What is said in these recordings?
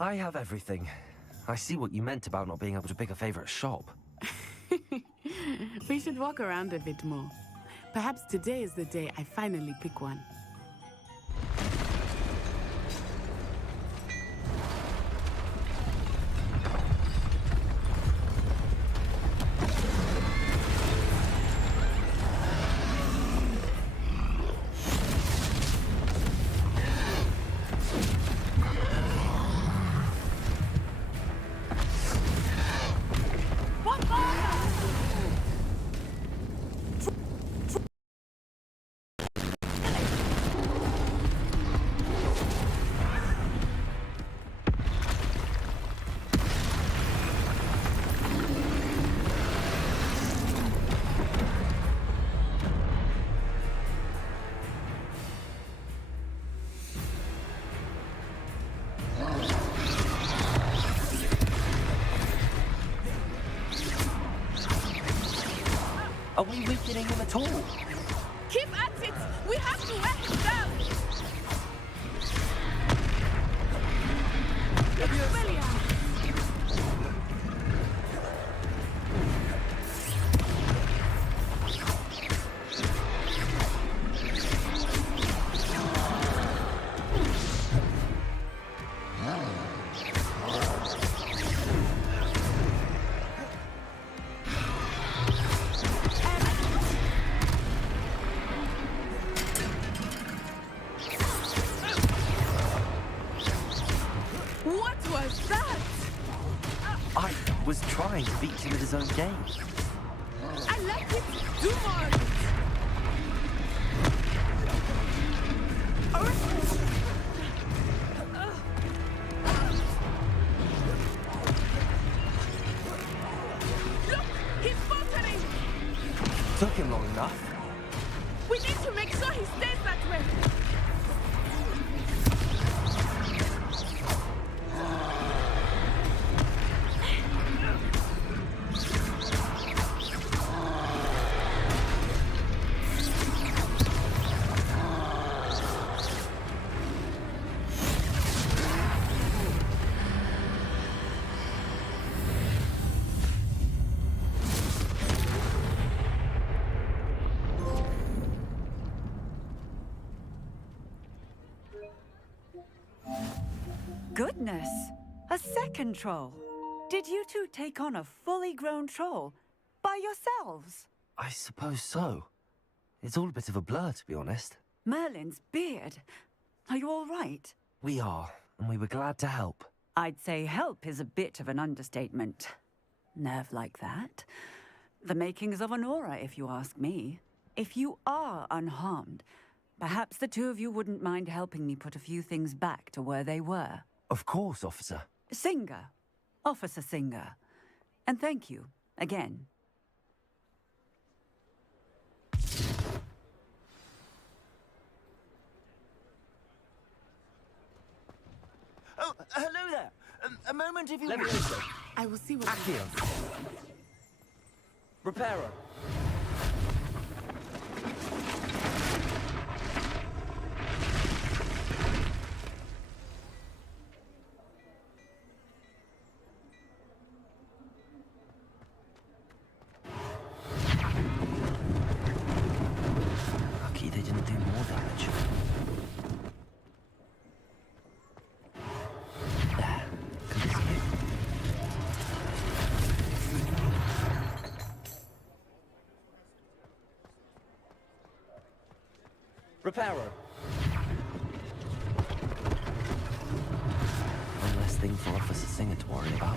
I have everything. I see what you meant about not being able to pick a favorite shop. We should walk around a bit more. Perhaps today is the day I finally pick one. Are we weakening him at all? Keep at it! We have to wear him down! Expelliarmus! Was trying to beat him at his own game. I like it! Do more of it! Look! He's faltering! Took him long enough. We need to make sure he stays that way! Goodness! A second troll! Did you two take on a fully grown troll by yourselves? I suppose so. It's all a bit of a blur, to be honest. Merlin's beard. Are you all right? We are, and we were glad to help. I'd say help is a bit of an understatement. Nerve like that. The makings of an aura, if you ask me. If you are unharmed, perhaps the two of you wouldn't mind helping me put a few things back to where they were. Of course, officer. Singer. Officer Singer. And thank you, again. Oh, hello there. A moment if you Let me wish. know. I will see what... Accio. Reparo. Lucky they didn't do more damage. There. Continue. Reparo. One less thing for Officer Singer to worry about.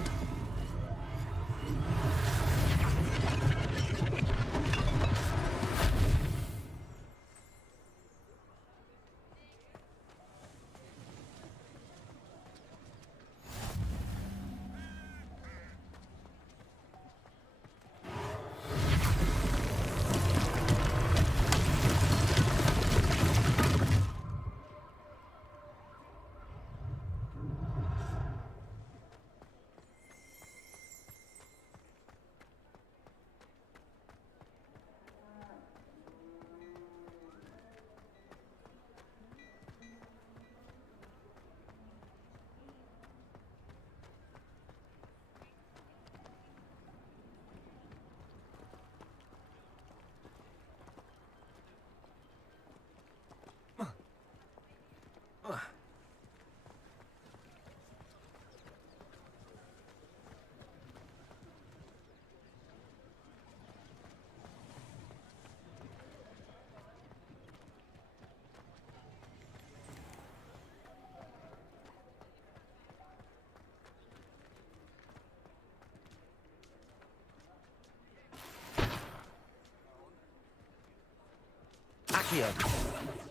Accio.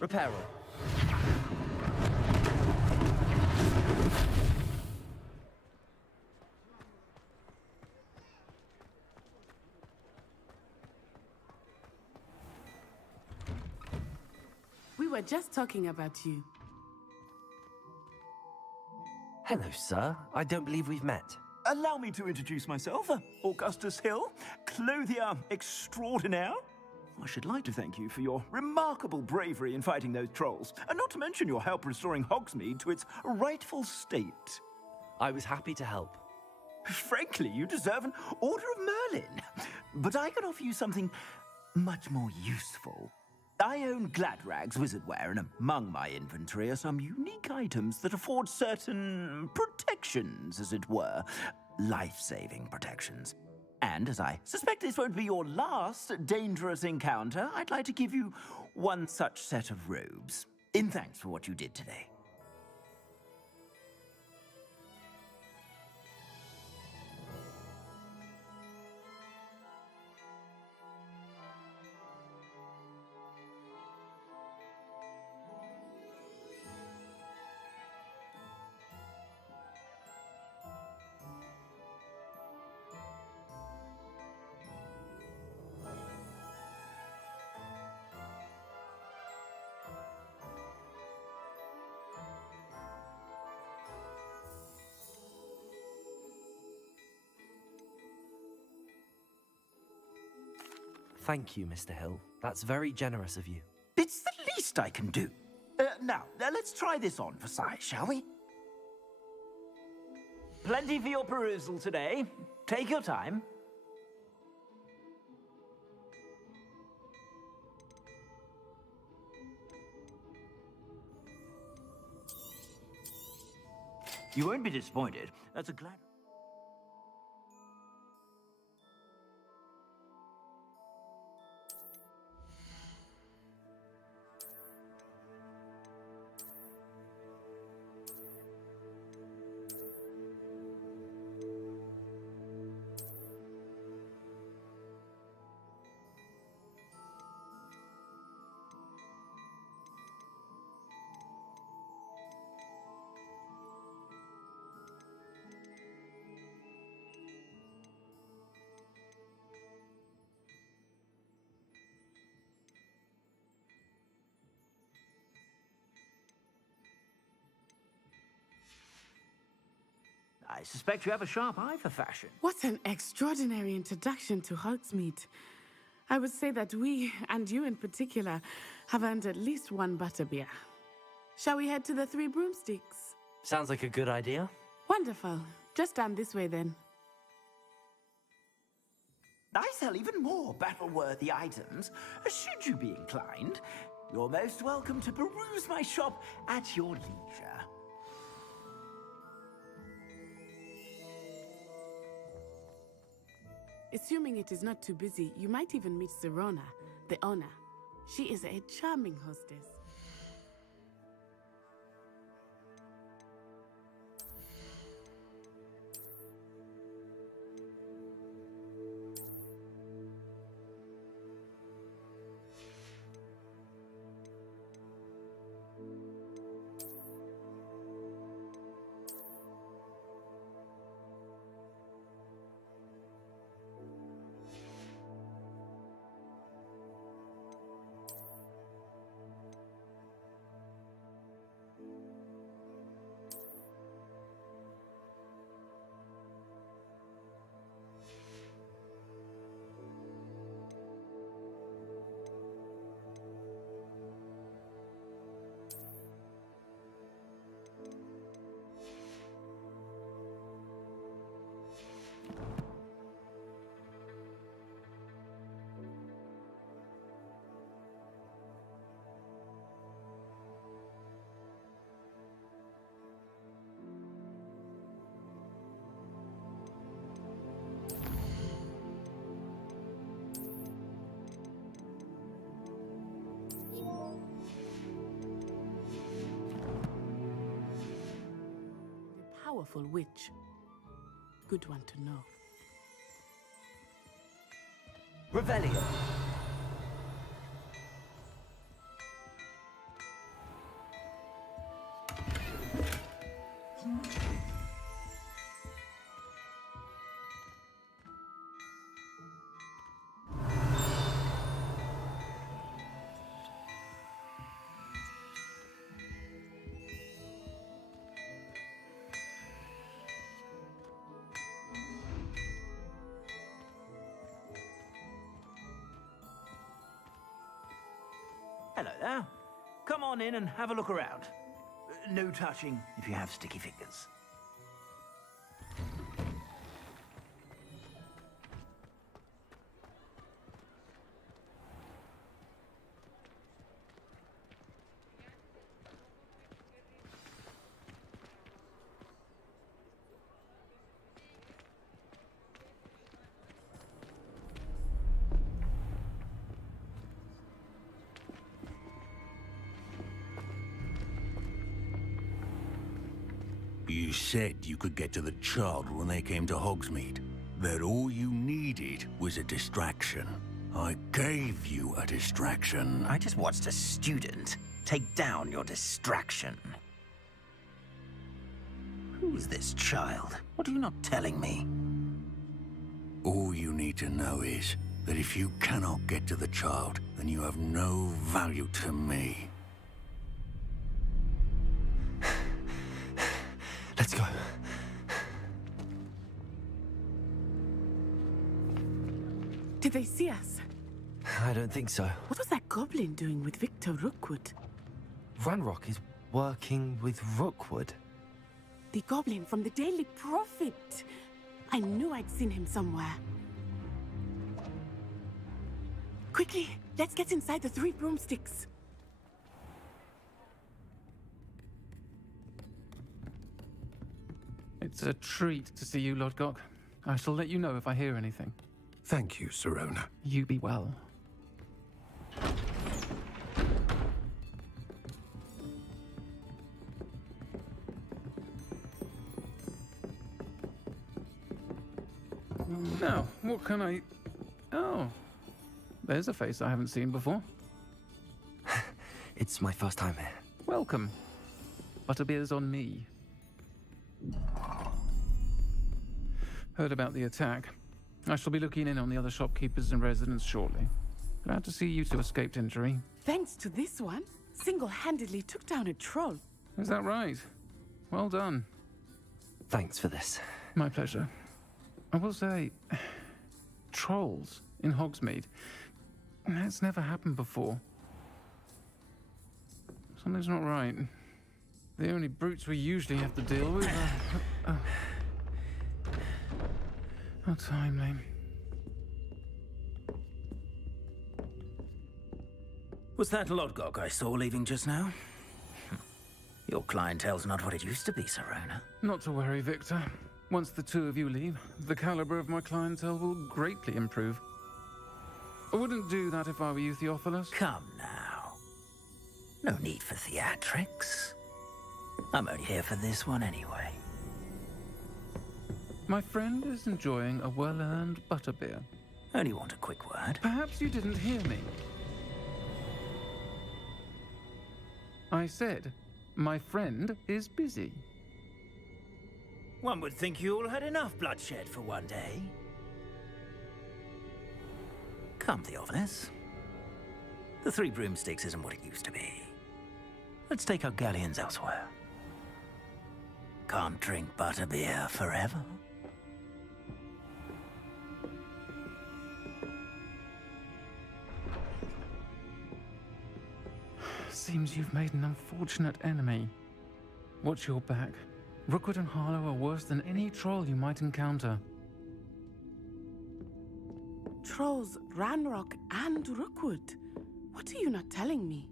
Reparo. We were just talking about you. Hello, sir. I don't believe we've met. Allow me to introduce myself, Augustus Hill, clothier extraordinaire. I should like to thank you for your remarkable bravery in fighting those trolls, and not to mention your help restoring Hogsmeade to its rightful state. I was happy to help. Frankly, you deserve an Order of Merlin. But I can offer you something much more useful. I own Gladrag's wizardware, and among my inventory are some unique items that afford certain protections, as it were. Life-saving protections. And as I suspect this won't be your last dangerous encounter, I'd like to give you one such set of robes, in thanks for what you did today. Thank you, Mr. Hill. That's very generous of you. It's the least I can do. Now, let's try this on for size, shall we? Plenty for your perusal today. Take your time. You won't be disappointed. That's a glad... I suspect you have a sharp eye for fashion. What an extraordinary introduction to Hogsmeade. I would say that we, and you in particular, have earned at least one butterbeer. Shall we head to the Three Broomsticks? Sounds like a good idea. Wonderful. Just down this way then. I sell even more battle-worthy items, should you be inclined. You're most welcome to peruse my shop at your leisure. Assuming it is not too busy, you might even meet Serona, the owner. She is a charming hostess. Powerful witch. Good one to know. Revelio. Hello there. Come on in and have a look around. No touching if you have sticky fingers. You said you could get to the child when they came to Hogsmeade. That all you needed was a distraction. I gave you a distraction. I just watched a student take down your distraction. Who's this child? What are you not telling me? All you need to know is that if you cannot get to the child, then you have no value to me. Let's go. Did they see us? I don't think so. What was that goblin doing with Victor Rookwood? Ranrock is working with Rookwood. The goblin from the Daily Prophet. I knew I'd seen him somewhere. Quickly, let's get inside the 3 broomsticks. It's a treat to see you, Lodgok. I shall let you know if I hear anything. Thank you, Sirona. You be well. Now, what can I... Oh, there's a face I haven't seen before. It's my first time here. Welcome. Butterbeer's on me. Heard about the attack. I shall be looking in on the other shopkeepers and residents shortly. Glad to see you two escaped injury. Thanks to this one, single-handedly took down a troll. Is that right? Well done. Thanks for this. My pleasure. I will say, trolls in Hogsmeade. That's never happened before. Something's not right. The only brutes we usually have to deal with are... How timely. Was that Lodgok I saw leaving just now? Your clientele's not what it used to be, Sirona. Not to worry, Victor. Once the two of you leave, the caliber of my clientele will greatly improve. I wouldn't do that if I were you, Theophilus. Come now. No need for theatrics. I'm only here for this one anyway. My friend is enjoying a well-earned butterbeer. Only want a quick word. Perhaps you didn't hear me. I said, my friend is busy. One would think you all had enough bloodshed for one day. Come, Theophilus. The 3 broomsticks isn't what it used to be. Let's take our galleons elsewhere. Can't drink butterbeer forever. Seems you've made an unfortunate enemy. Watch your back. Rookwood and Harlow are worse than any troll you might encounter. Trolls, Ranrock, and Rookwood. What are you not telling me?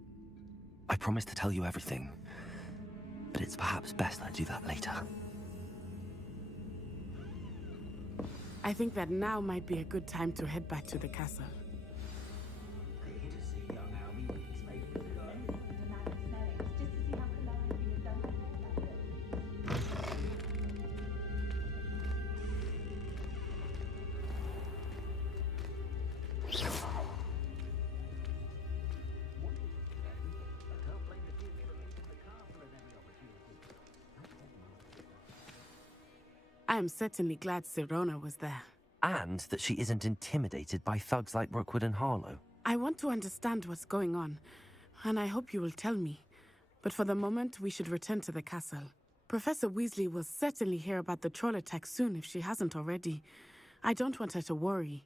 I promised to tell you everything, but it's perhaps best I do that later. I think that now might be a good time to head back to the castle. I am certainly glad Sirona was there. And that she isn't intimidated by thugs like Rookwood and Harlow. I want to understand what's going on, and I hope you will tell me. But for the moment, we should return to the castle. Professor Weasley will certainly hear about the troll attack soon if she hasn't already. I don't want her to worry.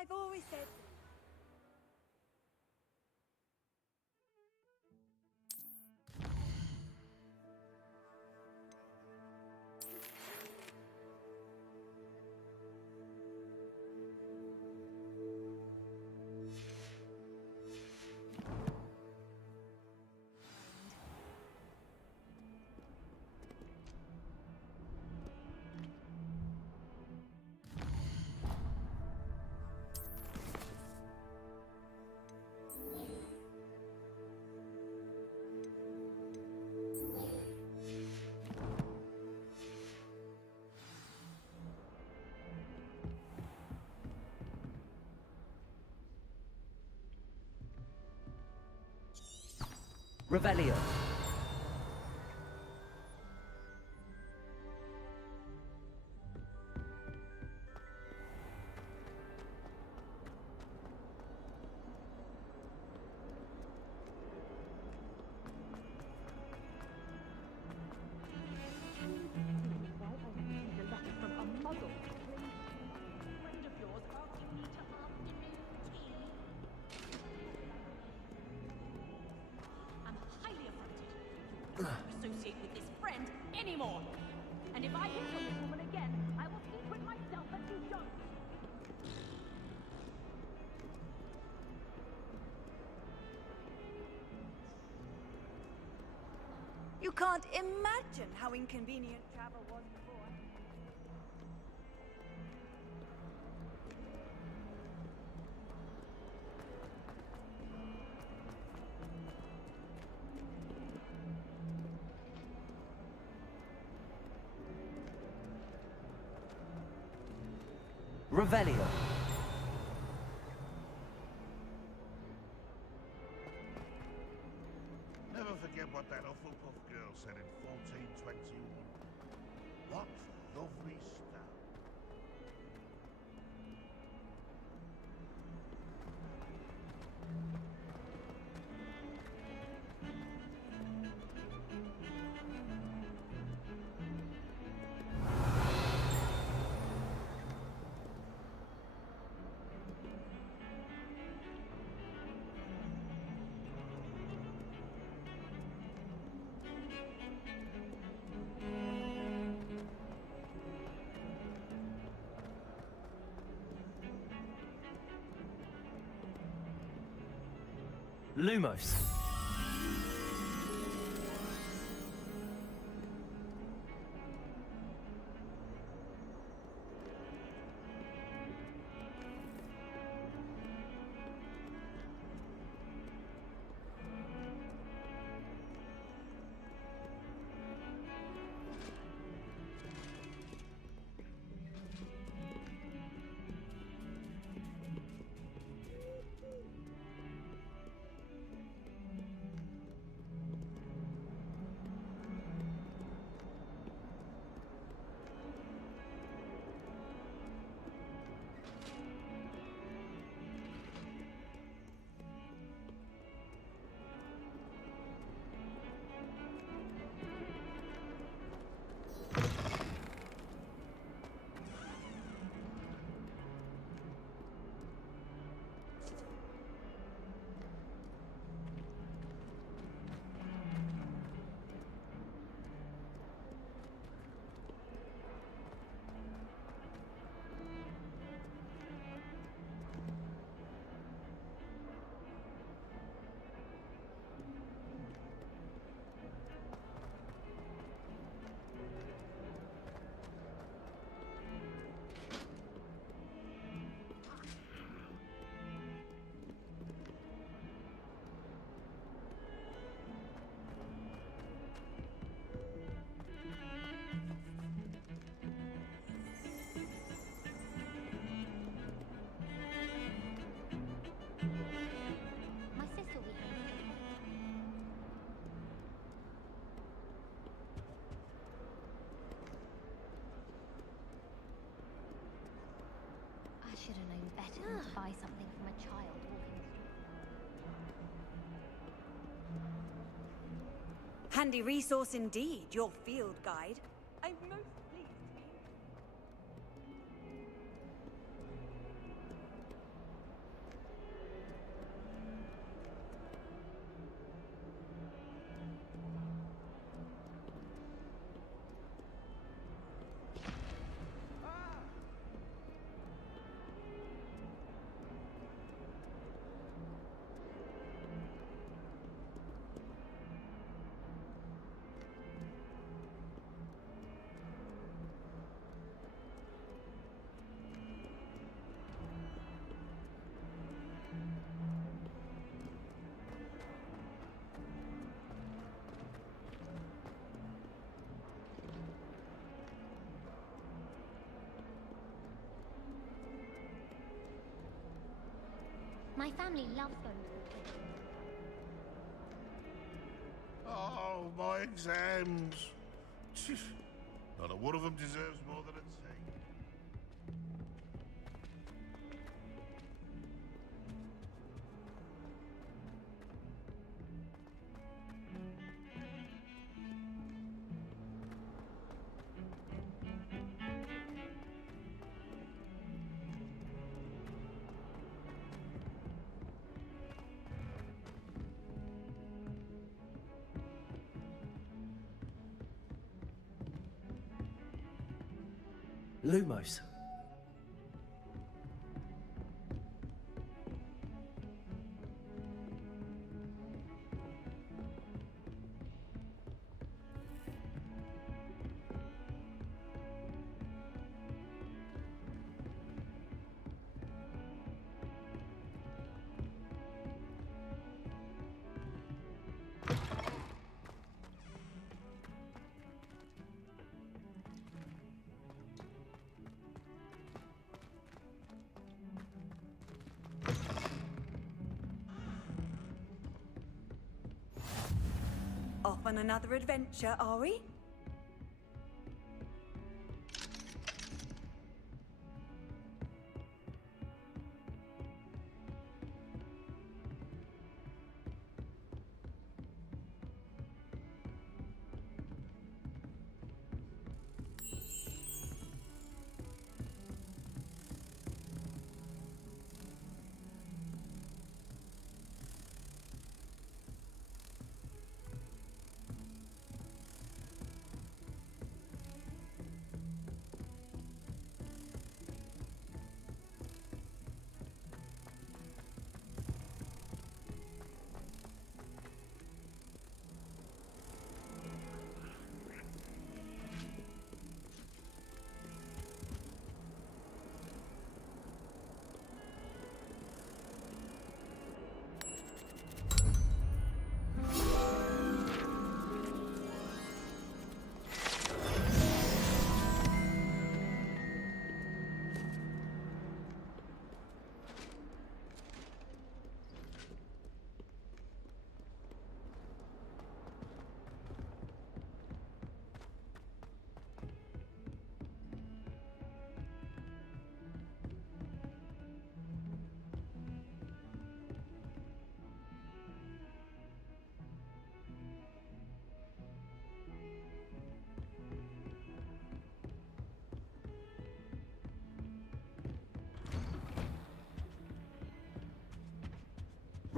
I've always said... Revelio. Associate with this friend anymore. And if I hear from this woman again, I will see to it myself that you don't. You can't imagine how inconvenient travel was before. Revelio. Never forget what that Hufflepuff girl said in 1421. What lovely stuff. Lumos. buy something from a child walking the street. Handy resource indeed, your field guide. I'm most pleased to be... My family loves going to the Oh, my exams. Not a one of them deserves more than a tea. Lumos. Off on another adventure, are we?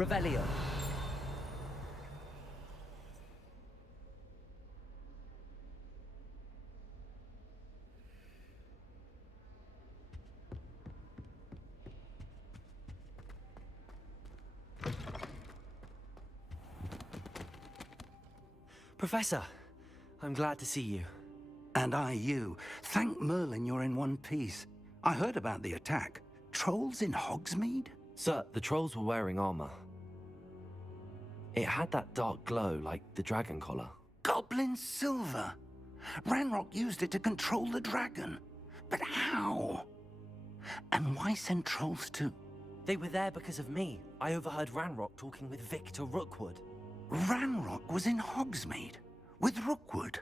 Revelio. Professor, I'm glad to see you. And I you. Thank Merlin you're in one piece. I heard about the attack. Trolls in Hogsmeade? Sir, the trolls were wearing armor. It had that dark glow like the dragon collar. Goblin silver! Ranrock used it to control the dragon. But how? And why send trolls to... They were there because of me. I overheard Ranrock talking with Victor Rookwood. Ranrock was in Hogsmeade? With Rookwood?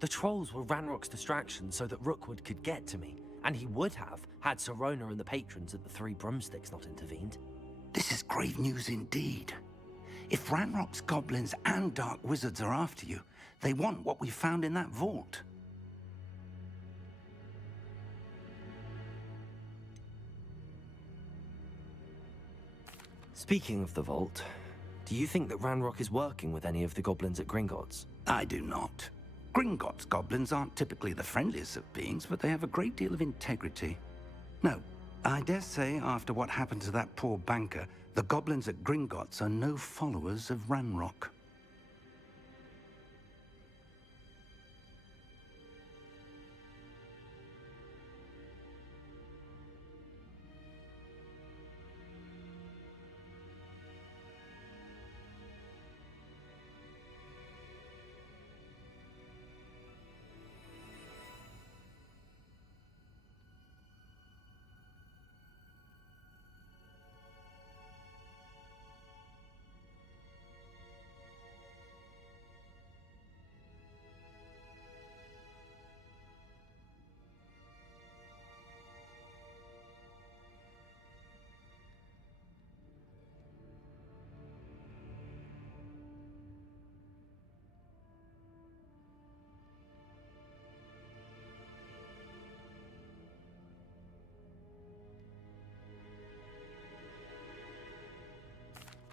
The trolls were Ranrock's distraction so that Rookwood could get to me. And he would have, had Sirona and the patrons at the Three Broomsticks not intervened. This is grave news indeed. If Ranrock's goblins and dark wizards are after you, they want what we found in that vault. Speaking of the vault, do you think that Ranrock is working with any of the goblins at Gringotts? I do not. Gringotts goblins aren't typically the friendliest of beings, but they have a great deal of integrity. No, I dare say after what happened to that poor banker, the goblins at Gringotts are no followers of Ranrock.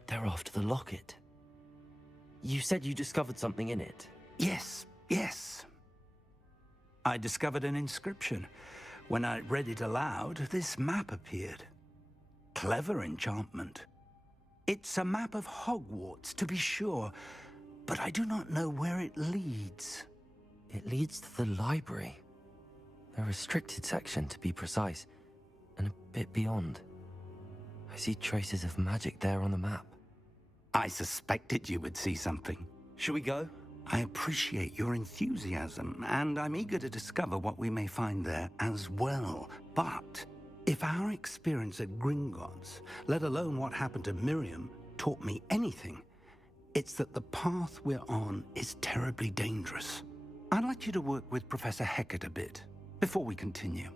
They're after the locket. You said you discovered something in it. Yes, yes. I discovered an inscription. When I read it aloud, this map appeared. Clever enchantment. It's a map of Hogwarts, to be sure, but I do not know where it leads. It leads to the library. The restricted section, to be precise, and a bit beyond. I see traces of magic there on the map. I suspected you would see something. Shall we go? I appreciate your enthusiasm, and I'm eager to discover what we may find there as well. But if our experience at Gringotts, let alone what happened to Miriam, taught me anything, it's that the path we're on is terribly dangerous. I'd like you to work with Professor Hecat a bit before we continue.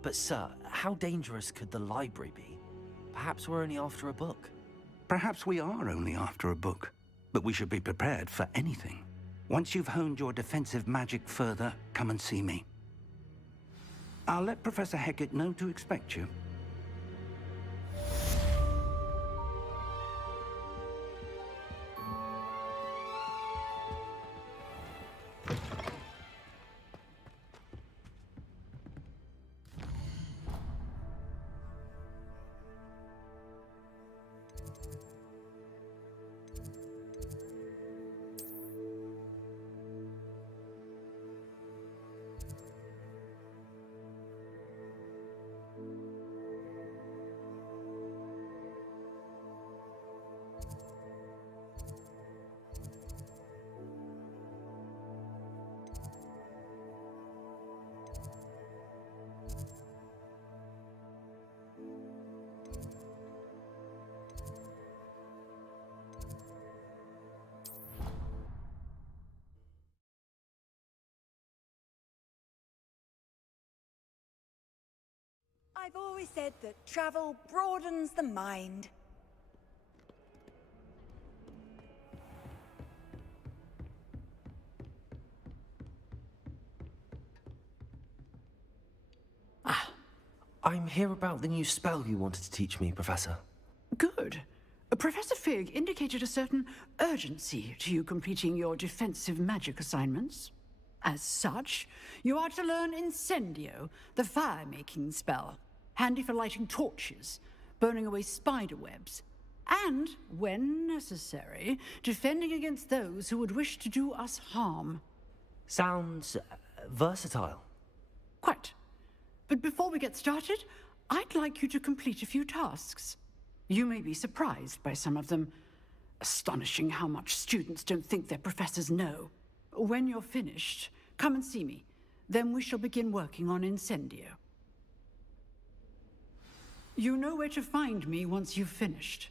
But sir, how dangerous could the library be? Perhaps we're only after a book. Perhaps we are only after a book, but we should be prepared for anything. Once you've honed your defensive magic further, come and see me. I'll let Professor Hecat know to expect you. I've always said that travel broadens the mind. I'm here about the new spell you wanted to teach me, Professor. Good. Professor Fig indicated a certain urgency to you completing your defensive magic assignments. As such, you are to learn Incendio, the fire-making spell, handy for lighting torches, burning away spider webs, and, when necessary, defending against those who would wish to do us harm. Sounds versatile. Quite. But before we get started, I'd like you to complete a few tasks. You may be surprised by some of them. Astonishing how much students don't think their professors know. When you're finished, come and see me. Then we shall begin working on Incendio. You know where to find me once you've finished.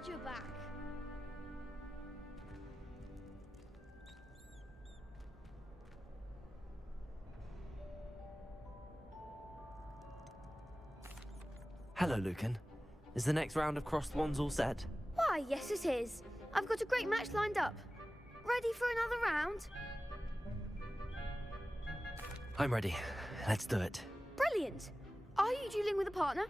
Glad you're back. Hello, Lucan. Is the next round of crossed wands all set? Why, yes it is. I've got a great match lined up. Ready for another round? I'm ready. Let's do it. Brilliant. Are you dueling with a partner?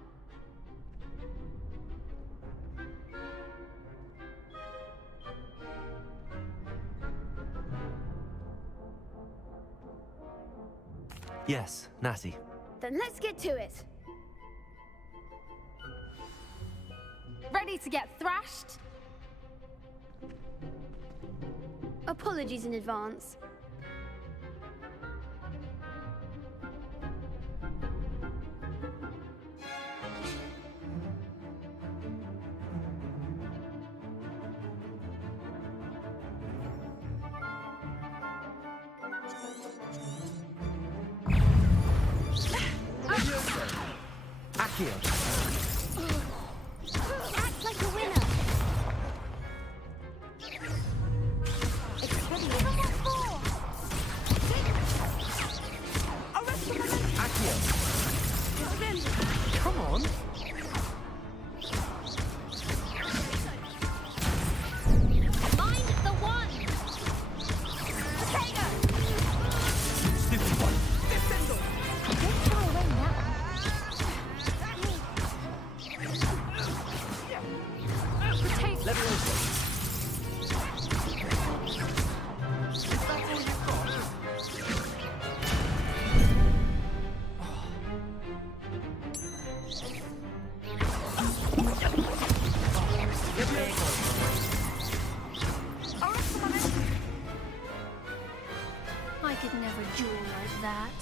Yes, Natty. Then let's get to it. Ready to get thrashed? Apologies in advance. Accio. Act like a winner. Accio. Come on. Mind the one. Potato. Stupid one. Don't fly away now. Potato. Leviosa. I could never duel like that.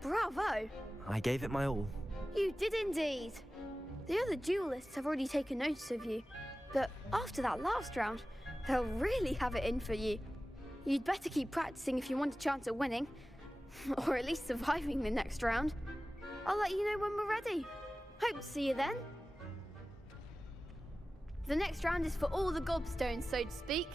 Bravo! I gave it my all. You did indeed. The other duelists have already taken notice of you, but after that last round, they'll really have it in for you. You'd better keep practicing if you want a chance at winning, or at least surviving the next round. I'll let you know when we're ready. Hope to see you then. The next round is for all the gobstones, so to speak.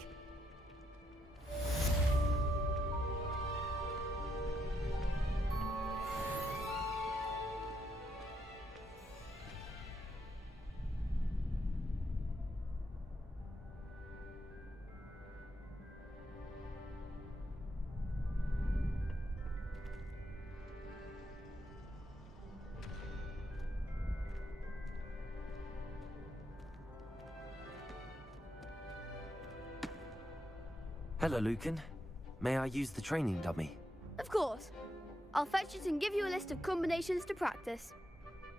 Hello, Lucan. May I use the training dummy? Of course. I'll fetch it and give you a list of combinations to practice.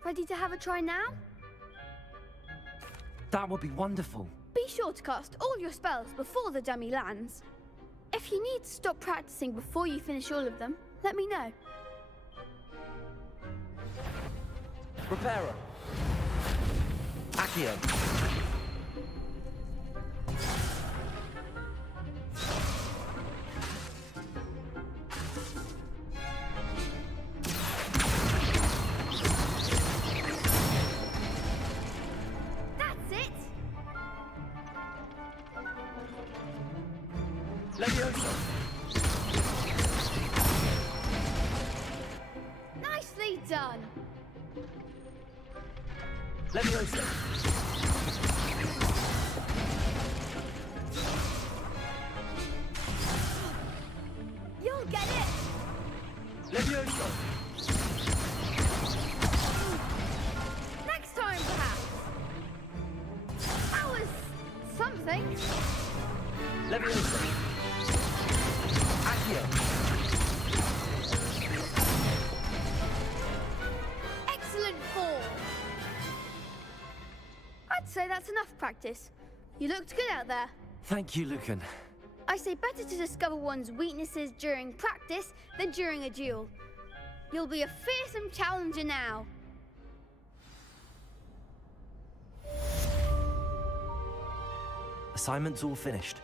Ready to have a try now? That would be wonderful. Be sure to cast all your spells before the dummy lands. If you need to stop practicing before you finish all of them, let me know. Reparo. Accio. That's it! Leviosa. Nicely done! Leviosa. You'll get it! Leviosa. Next time, perhaps! That was something. Leviosa. Accio. Excellent form! I'd say that's enough practice. You looked good out there. Thank you, Lucan. I say better to discover one's weaknesses during practice than during a duel. You'll be a fearsome challenger now. Assignment's all finished.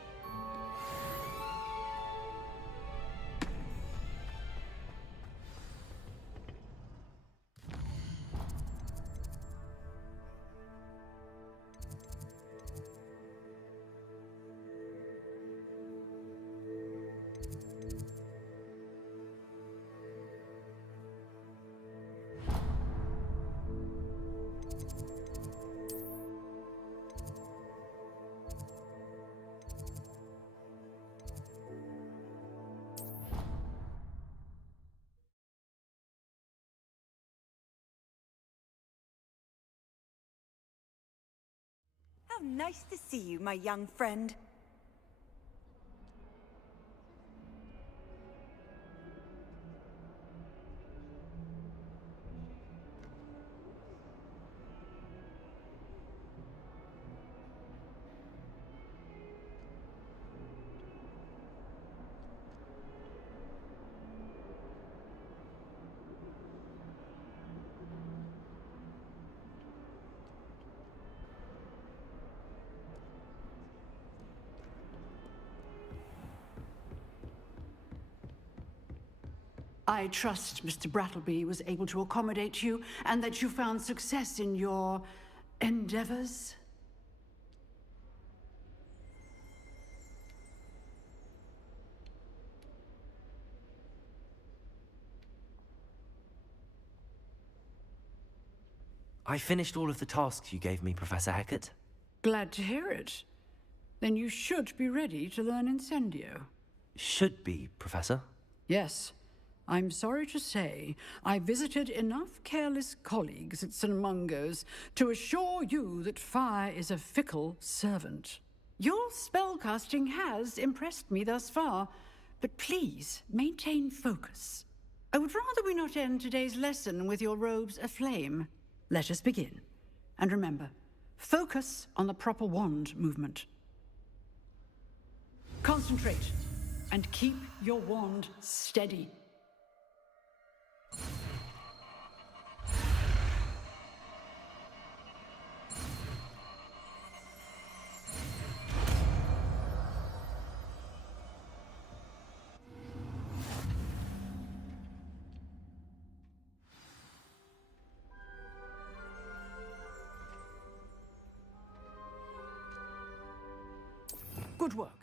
How nice to see you, my young friend. I trust Mr. Brattleby was able to accommodate you and that you found success in your endeavors. I finished all of the tasks you gave me, Professor Hecat. Glad to hear it. Then you should be ready to learn Incendio. Should be, Professor. Yes. I'm sorry to say, I visited enough careless colleagues at St. Mungo's to assure you that fire is a fickle servant. Your spellcasting has impressed me thus far, but please maintain focus. I would rather we not end today's lesson with your robes aflame. Let us begin. And remember, focus on the proper wand movement. Concentrate, and keep your wand steady. Good work.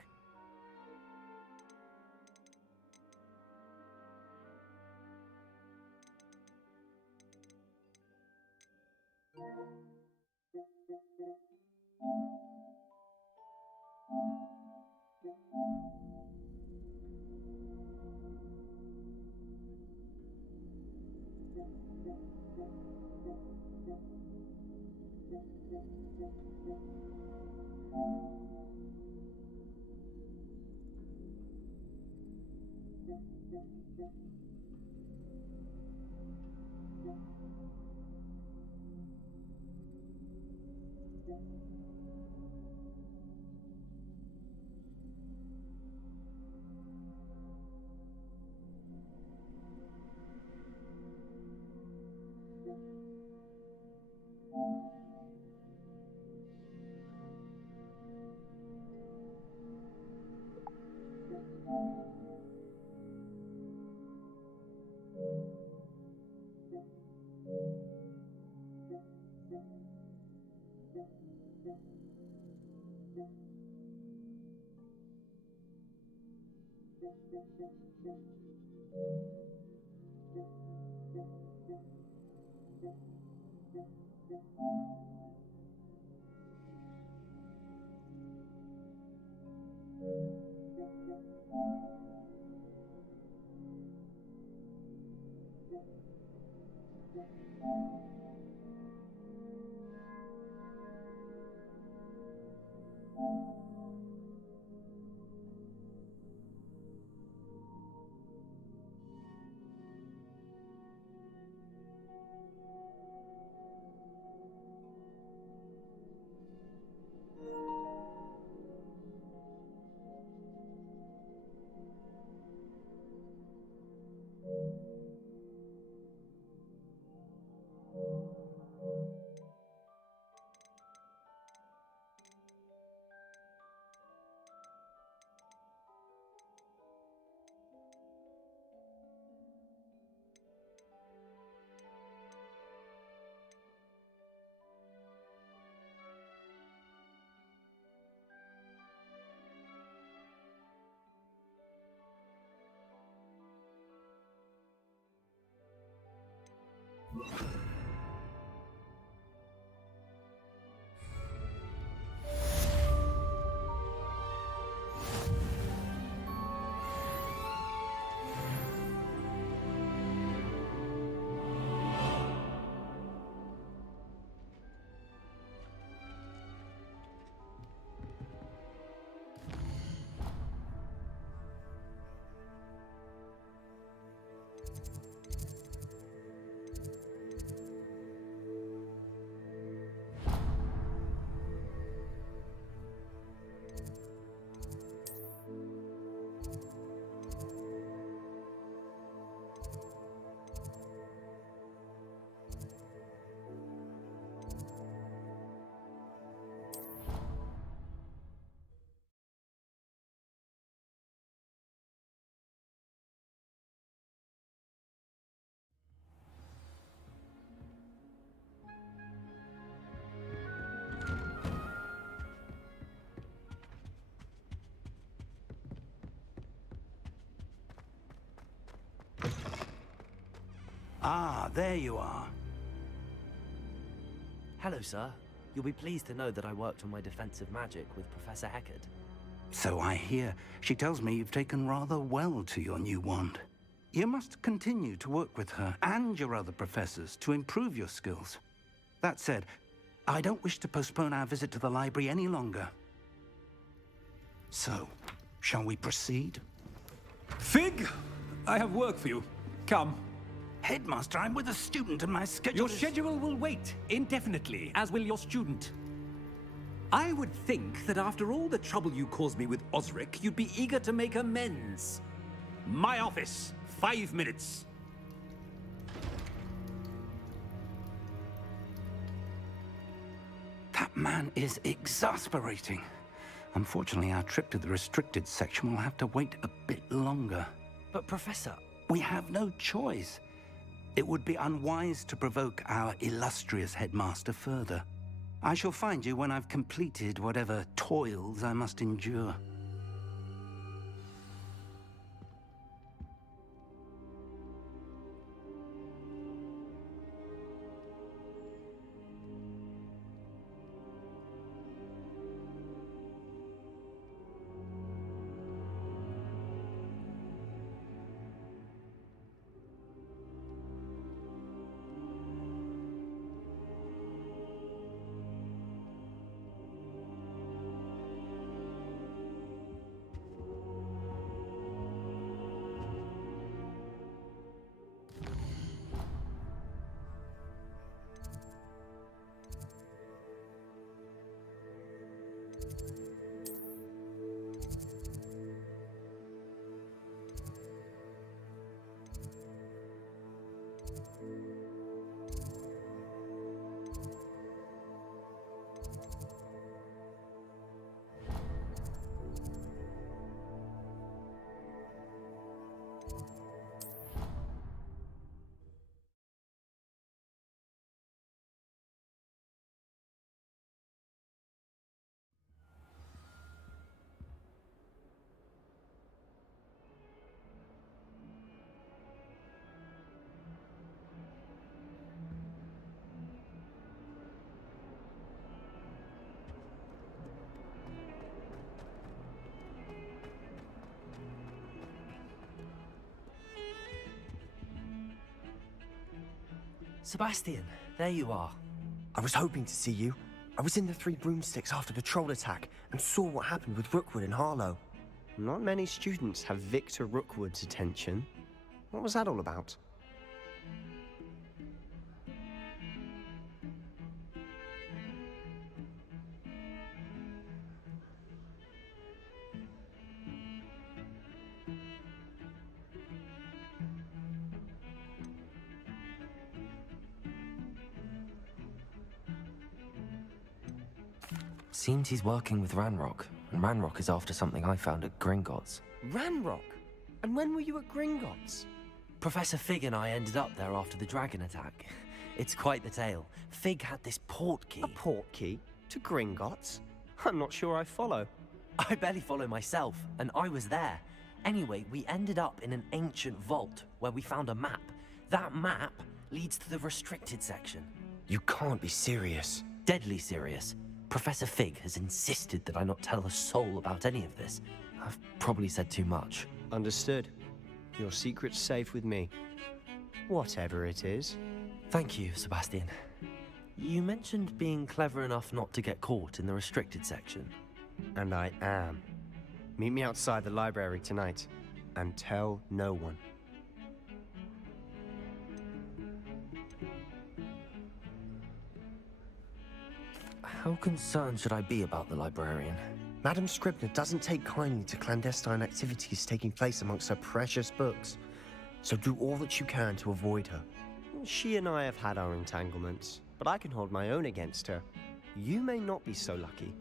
Ah, there you are. Hello, sir. You'll be pleased to know that I worked on my defensive magic with Professor Heckard. So I hear. She tells me you've taken rather well to your new wand. You must continue to work with her and your other professors to improve your skills. That said, I don't wish to postpone our visit to the library any longer. So, shall we proceed? Fig! I have work for you. Come. Headmaster, I'm with a student and my schedule Your schedule will wait indefinitely, as will your student. I would think that after all the trouble you caused me with Osric, you'd be eager to make amends. My office. 5 minutes. That man is exasperating. Unfortunately, our trip to the restricted section will have to wait a bit longer. But, Professor... We have no choice. It would be unwise to provoke our illustrious headmaster further. I shall find you when I've completed whatever toils I must endure. Sebastian, there you are. I was hoping to see you. I was in the Three Broomsticks after the troll attack and saw what happened with Rookwood and Harlow. Not many students have Victor Rookwood's attention. What was that all about? Seems he's working with Ranrock, and Ranrock is after something I found at Gringotts. Ranrock? And when were you at Gringotts? Professor Fig and I ended up there after the dragon attack. It's quite the tale. Fig had this port key. A port key? To Gringotts? I'm not sure I follow. I barely follow myself, and I was there. Anyway, we ended up in an ancient vault where we found a map. That map leads to the restricted section. You can't be serious. Deadly serious. Professor Fig has insisted that I not tell a soul about any of this. I've probably said too much. Understood. Your secret's safe with me. Whatever it is. Thank you, Sebastian. You mentioned being clever enough not to get caught in the restricted section. And I am. Meet me outside the library tonight, and tell no one. How concerned should I be about the librarian? Madam Scribner doesn't take kindly to clandestine activities taking place amongst her precious books, so do all that you can to avoid her. She and I have had our entanglements, but I can hold my own against her. You may not be so lucky.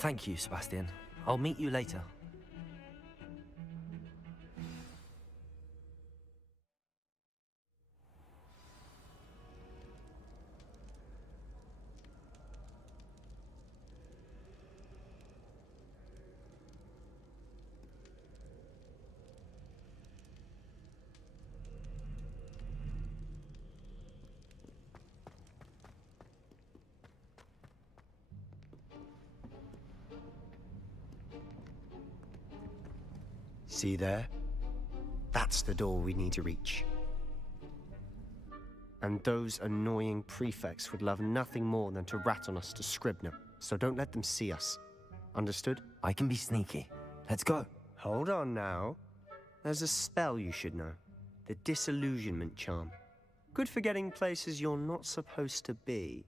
Thank you, Sebastian. I'll meet you later. See there? That's the door we need to reach. And those annoying prefects would love nothing more than to rat on us to Scribner, so don't let them see us. Understood? I can be sneaky. Let's go. Hold on now. There's a spell you should know. The Disillusionment Charm. Good for getting places you're not supposed to be.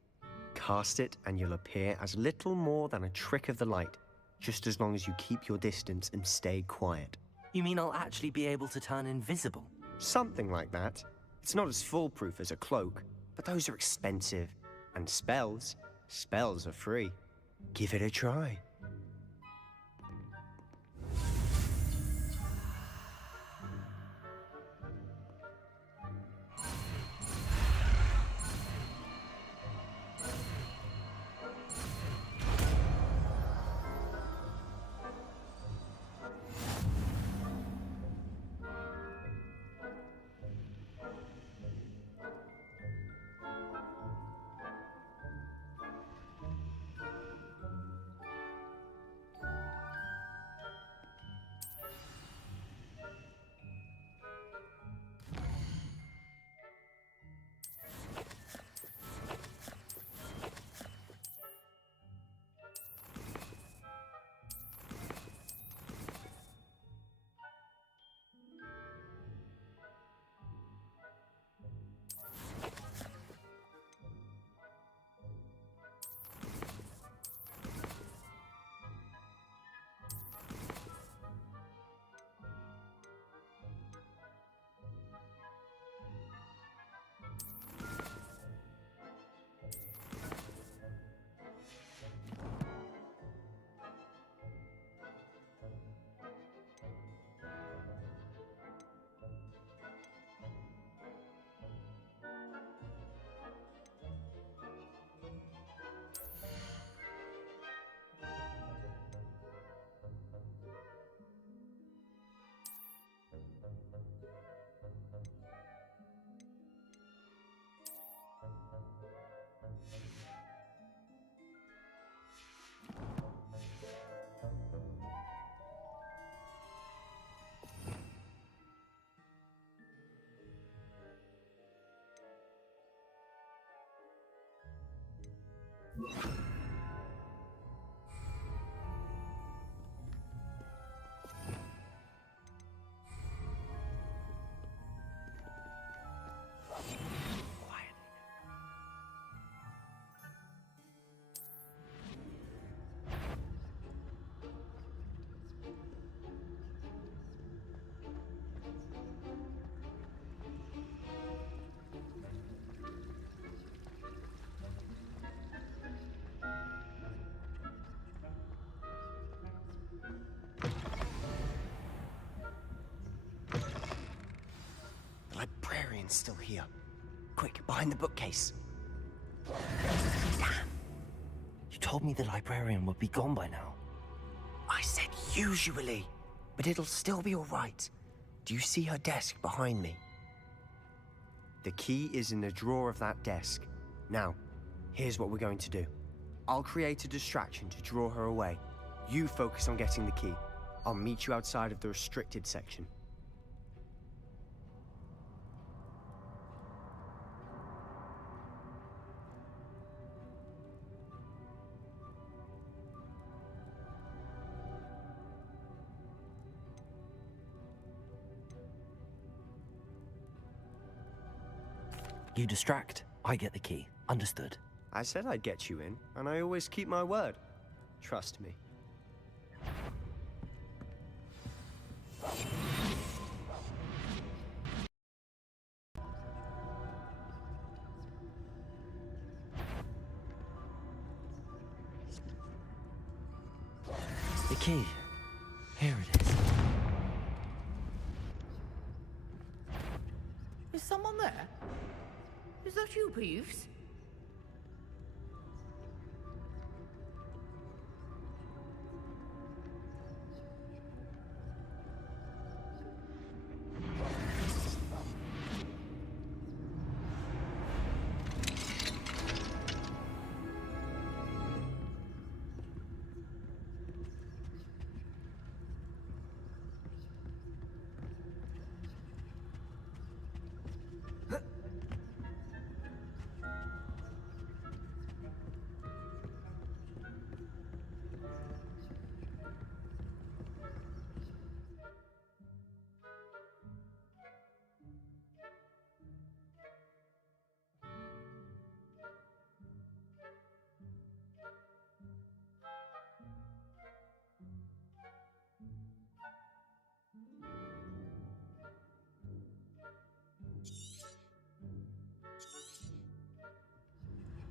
Cast it and you'll appear as little more than a trick of the light, just as long as you keep your distance and stay quiet. You mean I'll actually be able to turn invisible? Something like that. It's not as foolproof as a cloak, but those are expensive. And spells are free. Give it a try. Librarian's still here. Quick, behind the bookcase. Damn. You told me the librarian would be gone by now. I said usually, but it'll still be all right. Do you see her desk behind me? The key is in the drawer of that desk. Now, here's what we're going to do. I'll create a distraction to draw her away. You focus on getting the key. I'll meet you outside of the restricted section. You distract, I get the key. Understood. I said I'd get you in, and I always keep my word. Trust me. The key. Here it is. Is someone there? Is that you, Peeves?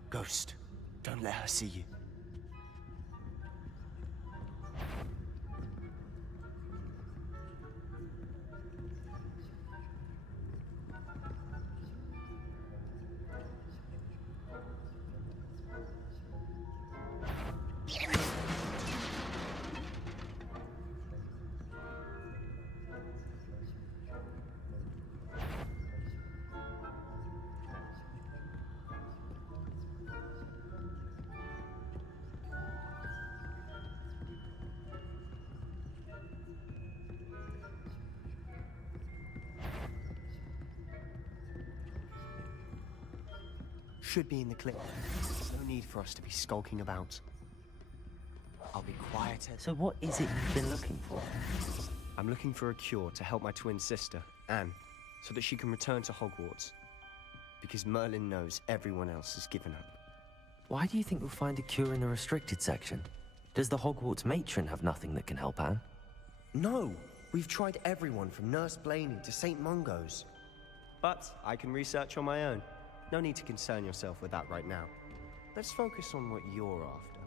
Ghost, don't let her see you. Should be in the clip. No need for us to be skulking about. I'll be quieter. So what is it you've been looking for? I'm looking for a cure to help my twin sister, Anne, so that she can return to Hogwarts. Because Merlin knows everyone else has given up. Why do you think we'll find a cure in the restricted section? Does the Hogwarts matron have nothing that can help Anne? No! We've tried everyone from Nurse Blaney to St. Mungo's. But I can research on my own. No need to concern yourself with that right now. Let's focus on what you're after.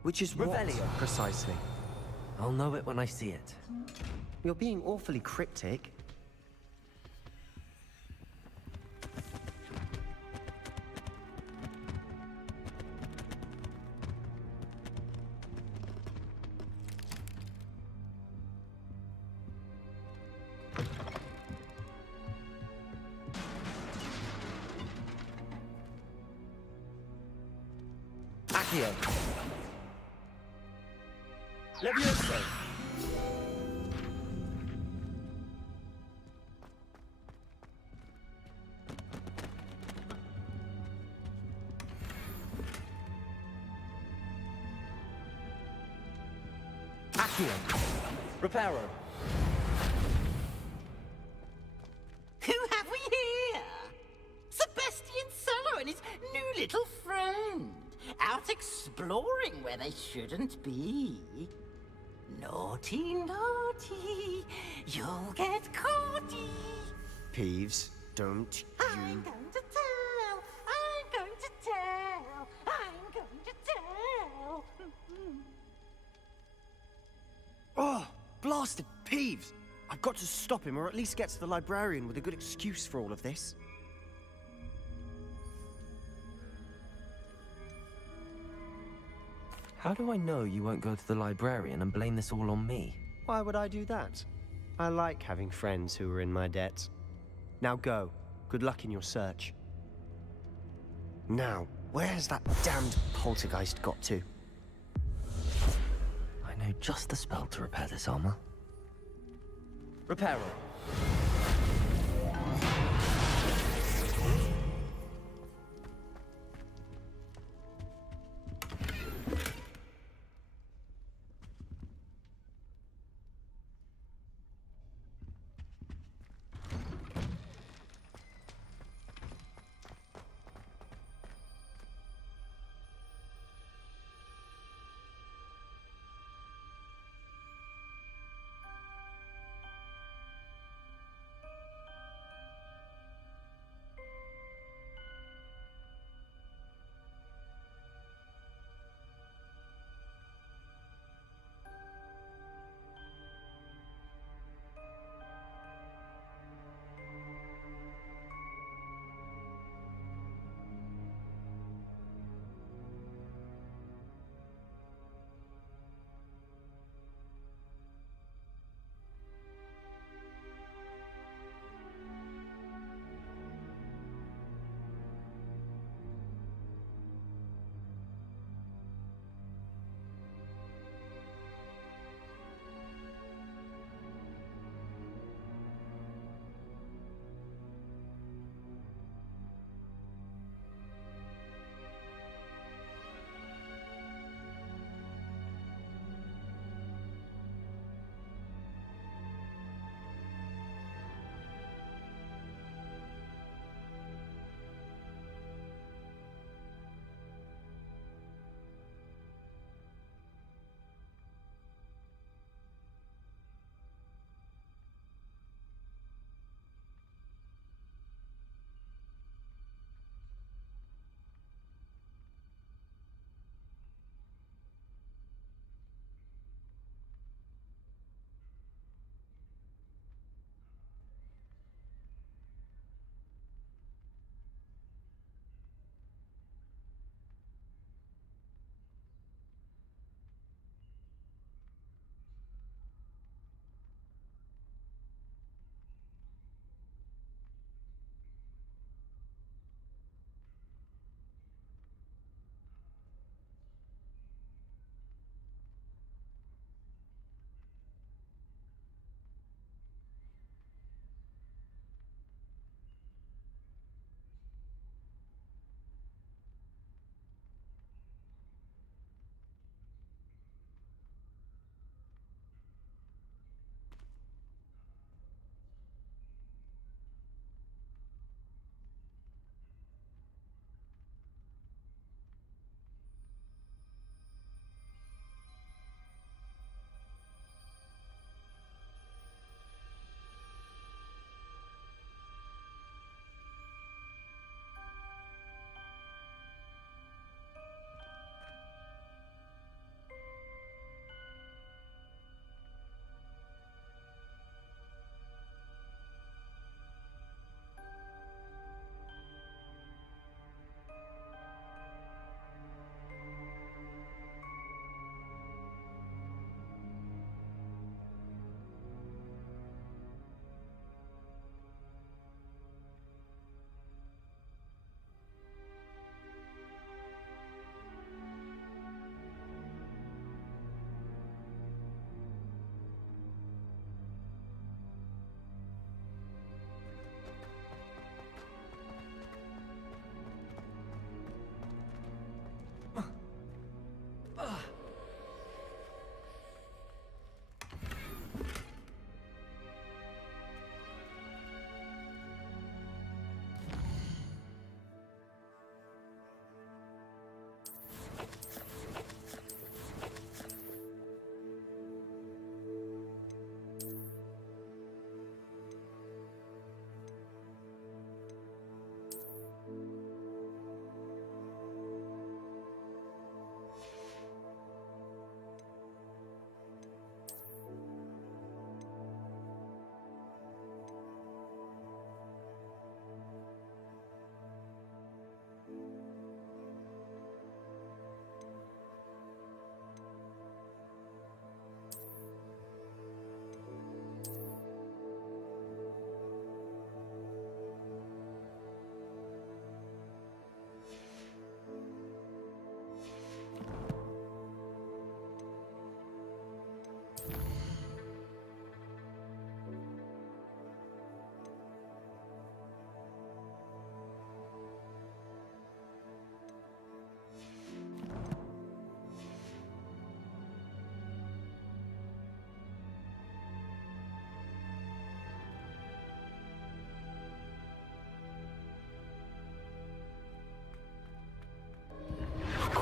Which is Revelio. Precisely. I'll know it when I see it. You're being awfully cryptic. Accio. Levioso. Accio. Reparo. Who have we here? Sebastian Solo and his new little friend. Out exploring where they shouldn't be. Naughty, naughty, you'll get caughty. Peeves, don't I'm going to tell, I'm going to tell, I'm going to tell. Oh, blasted Peeves! I've got to stop him, or at least get to the librarian with a good excuse for all of this. How do I know you won't go to the librarian and blame this all on me? Why would I do that? I like having friends who are in my debt. Now go. Good luck in your search. Now, where has that damned poltergeist got to? I know just the spell to repair this armor. Reparo.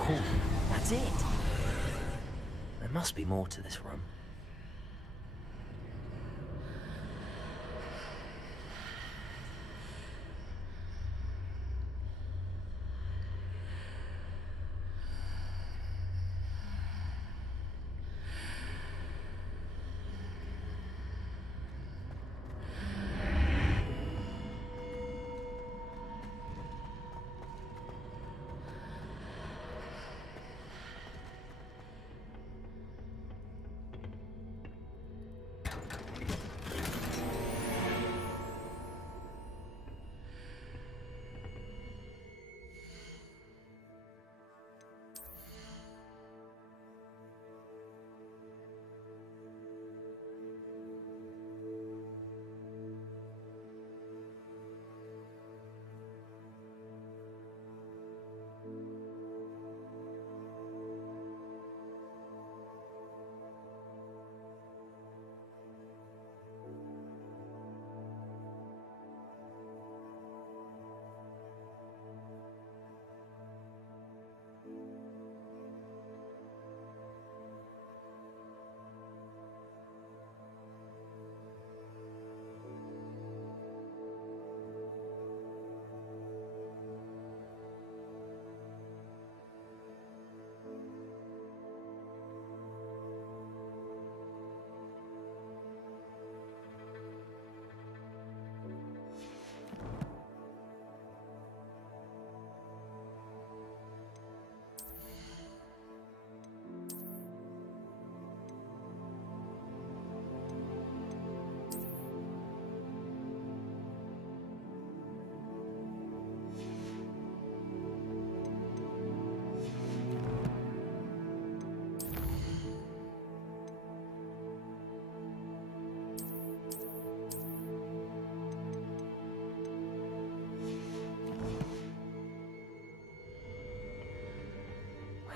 Cool. That's it. There must be more to this room.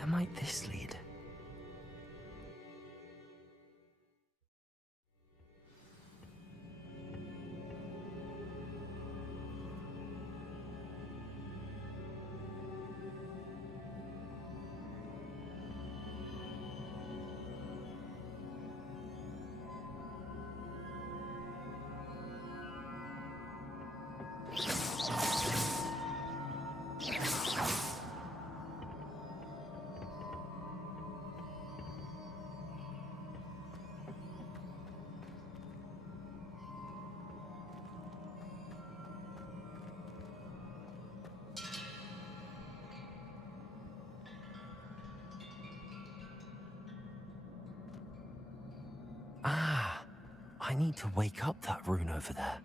Where might this lead? I need to wake up that rune over there.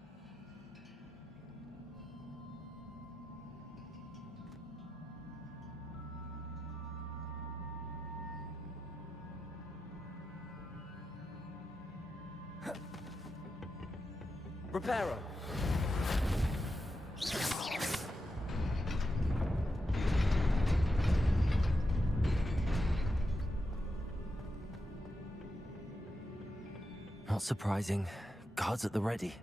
Reparo. Not surprising. Guards at the ready.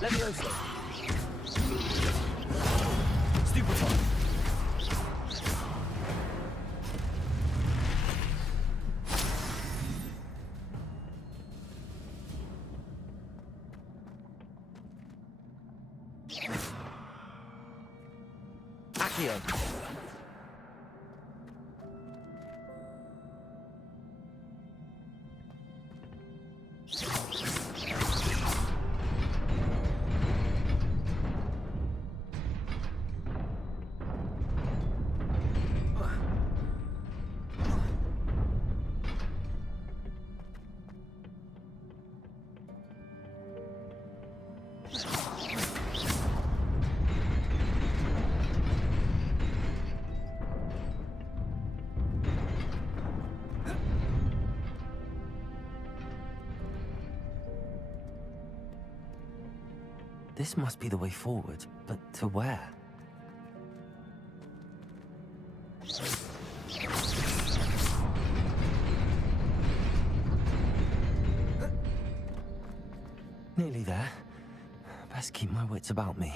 Levioso. Stupefy. Accio. This must be the way forward, but to where? Nearly there. Best keep my wits about me.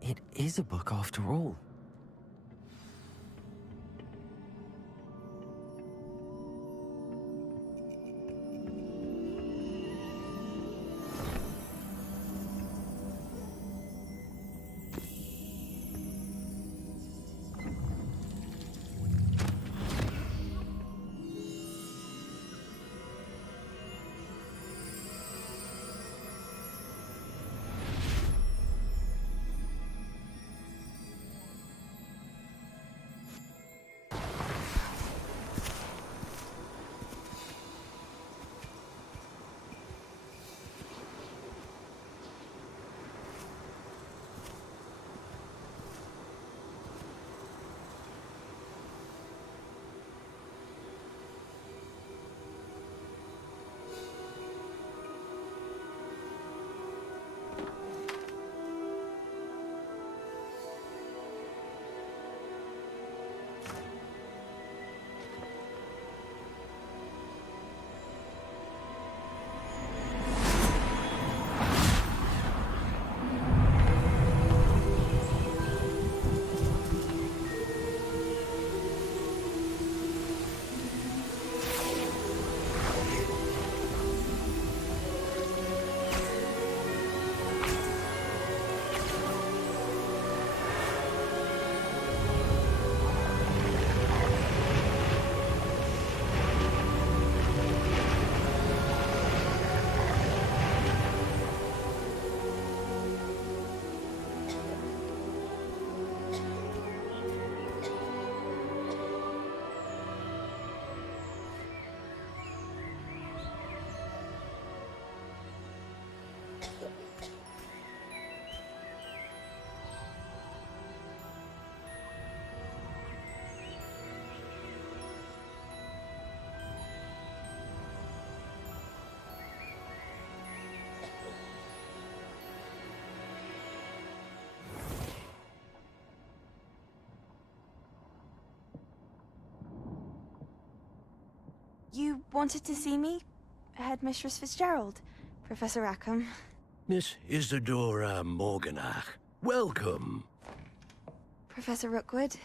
It is a book after all. You wanted to see me? Headmistress Fitzgerald, Professor Rackham. Miss Isadora Morganach, welcome. Professor Rookwood,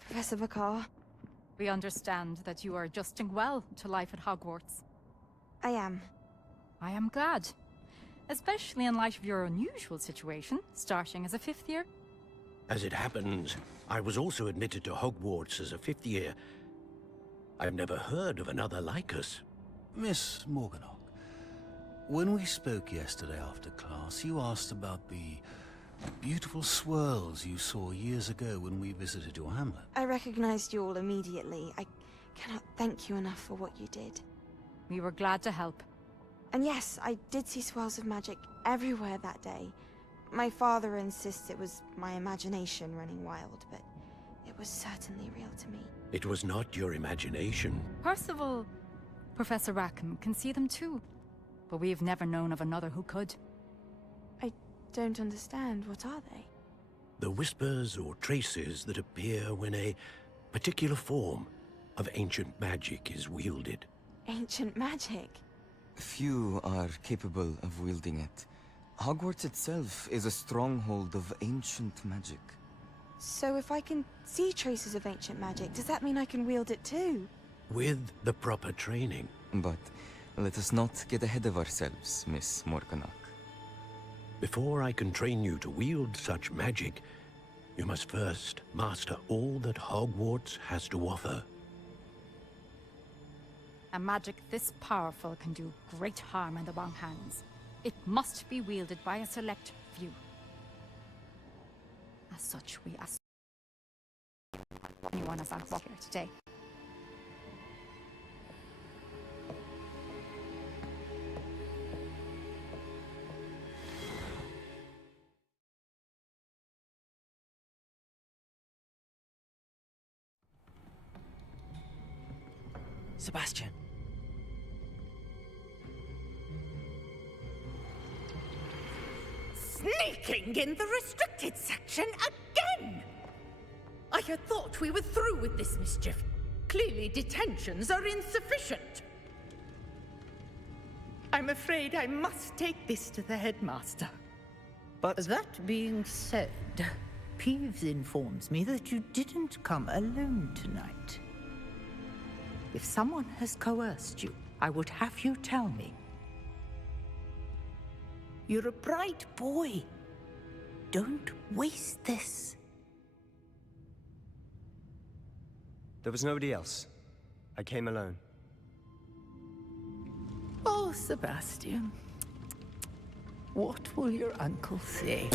Professor Bakar. We understand that you are adjusting well to life at Hogwarts. I am. I am glad. Especially in light of your unusual situation, starting as a 5th year. As it happens, I was also admitted to Hogwarts as a 5th year. I've never heard of another like us. Miss Morganach, when we spoke yesterday after class, you asked about the beautiful swirls you saw years ago when we visited your hamlet. I recognized you all immediately. I cannot thank you enough for what you did. We were glad to help. And yes, I did see swirls of magic everywhere that day. My father insists it was my imagination running wild, but it was certainly real to me. It was not your imagination. Percival, Professor Rackham can see them too. But we've never known of another who could. I don't understand. What are they? The whispers or traces that appear when a particular form of ancient magic is wielded. Ancient magic? Few are capable of wielding it. Hogwarts itself is a stronghold of ancient magic. So if I can see traces of ancient magic, does that mean I can wield it too? With the proper training. But let us not get ahead of ourselves, Miss Morganach. Before I can train you to wield such magic, you must first master all that Hogwarts has to offer. A magic this powerful can do great harm in the wrong hands. It must be wielded by a select few. As such, we ask anyone as our here today. Sebastian. Sneaking in the restricted section again! I had thought we were through with this mischief. Clearly detentions are insufficient. I'm afraid I must take this to the headmaster. But that being said, Peeves informs me that you didn't come alone tonight. If someone has coerced you, I would have you tell me. You're a bright boy. Don't waste this. There was nobody else. I came alone. Oh, Sebastian. What will your uncle say?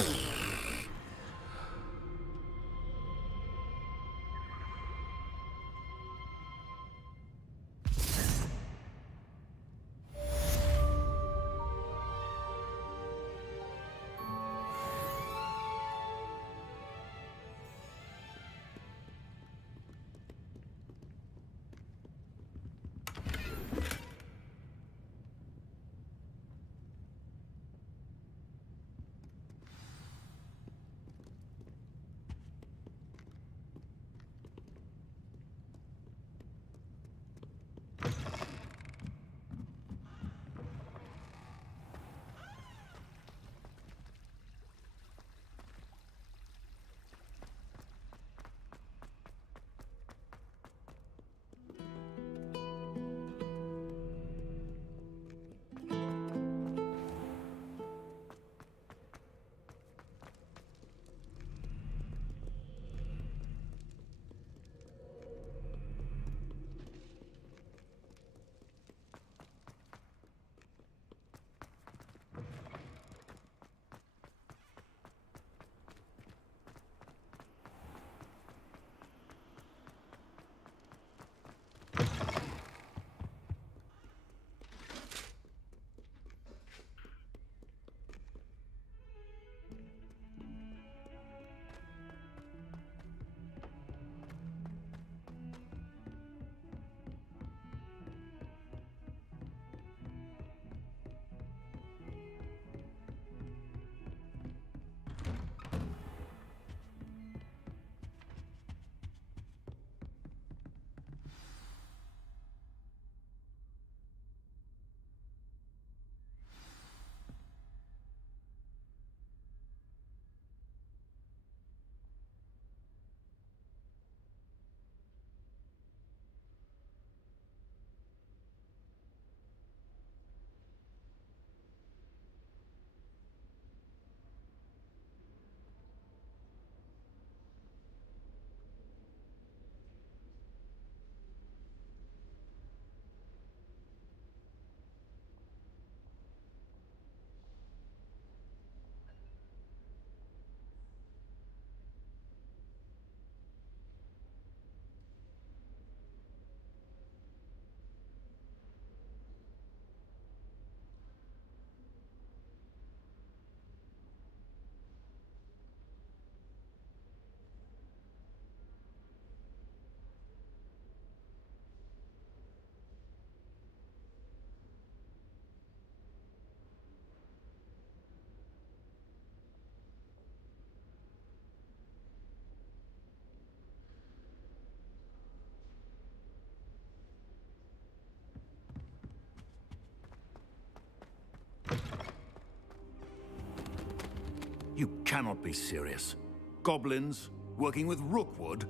cannot be serious. Goblins working with Rookwood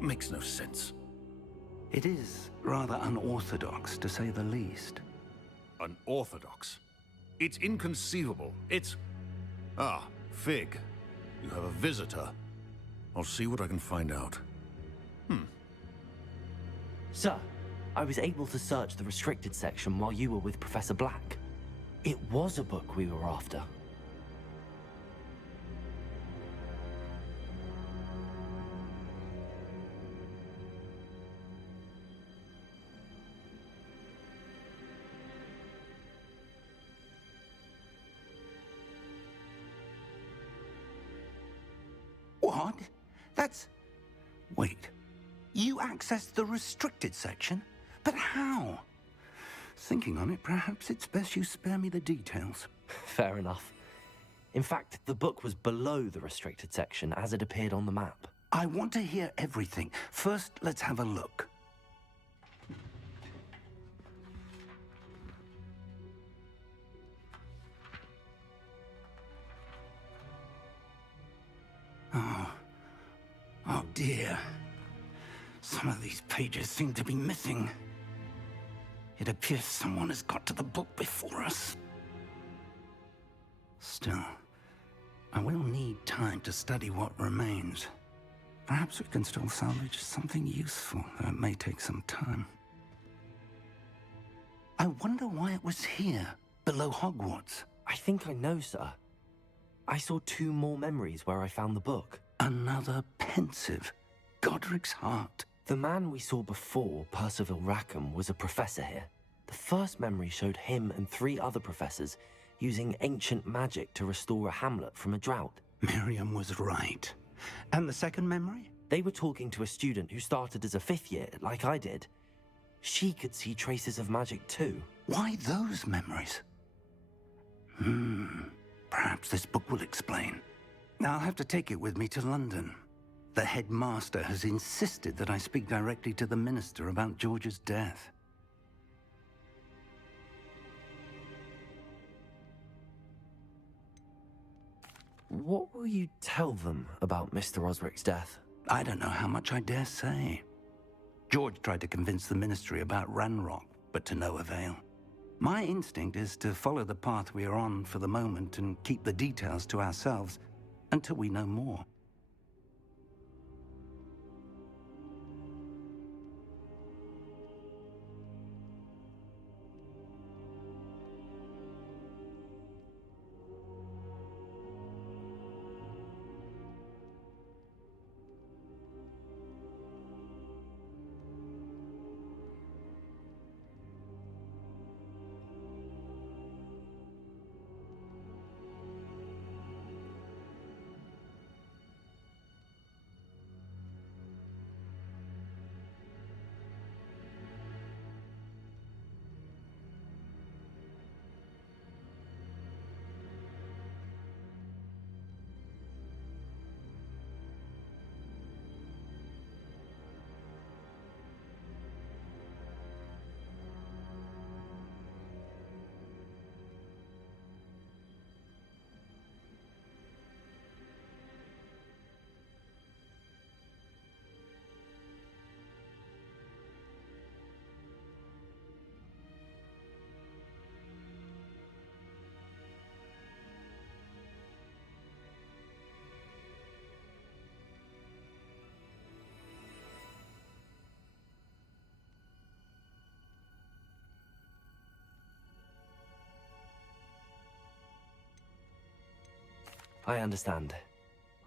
makes no sense. It is rather unorthodox, to say the least. Unorthodox? It's inconceivable. It's... Ah, Fig. You have a visitor. I'll see what I can find out. Sir, I was able to search the restricted section while you were with Professor Black. It was a book we were after. What? That's... Wait. You accessed the restricted section? But how? Thinking on it, perhaps it's best you spare me the details. Fair enough. In fact, the book was below the restricted section as it appeared on the map. I want to hear everything. First, let's have a look. Oh dear. Some of these pages seem to be missing. It appears someone has got to the book before us. Still, I will need time to study what remains. Perhaps we can still salvage something useful, though it may take some time. I wonder why it was here, below Hogwarts. I think I know, sir. I saw 2 more memories where I found the book. Another pensive. Godric's heart. The man we saw before, Percival Rackham, was a professor here. The first memory showed him and 3 other professors using ancient magic to restore a hamlet from a drought. Miriam was right. And the second memory? They were talking to a student who started as a 5th year, like I did. She could see traces of magic too. Why those memories? Perhaps this book will explain. I'll have to take it with me to London. The headmaster has insisted that I speak directly to the minister about George's death. What will you tell them about Mr. Osric's death? I don't know how much I dare say. George tried to convince the ministry about Ranrock, but to no avail. My instinct is to follow the path we are on for the moment and keep the details to ourselves until we know more. I understand.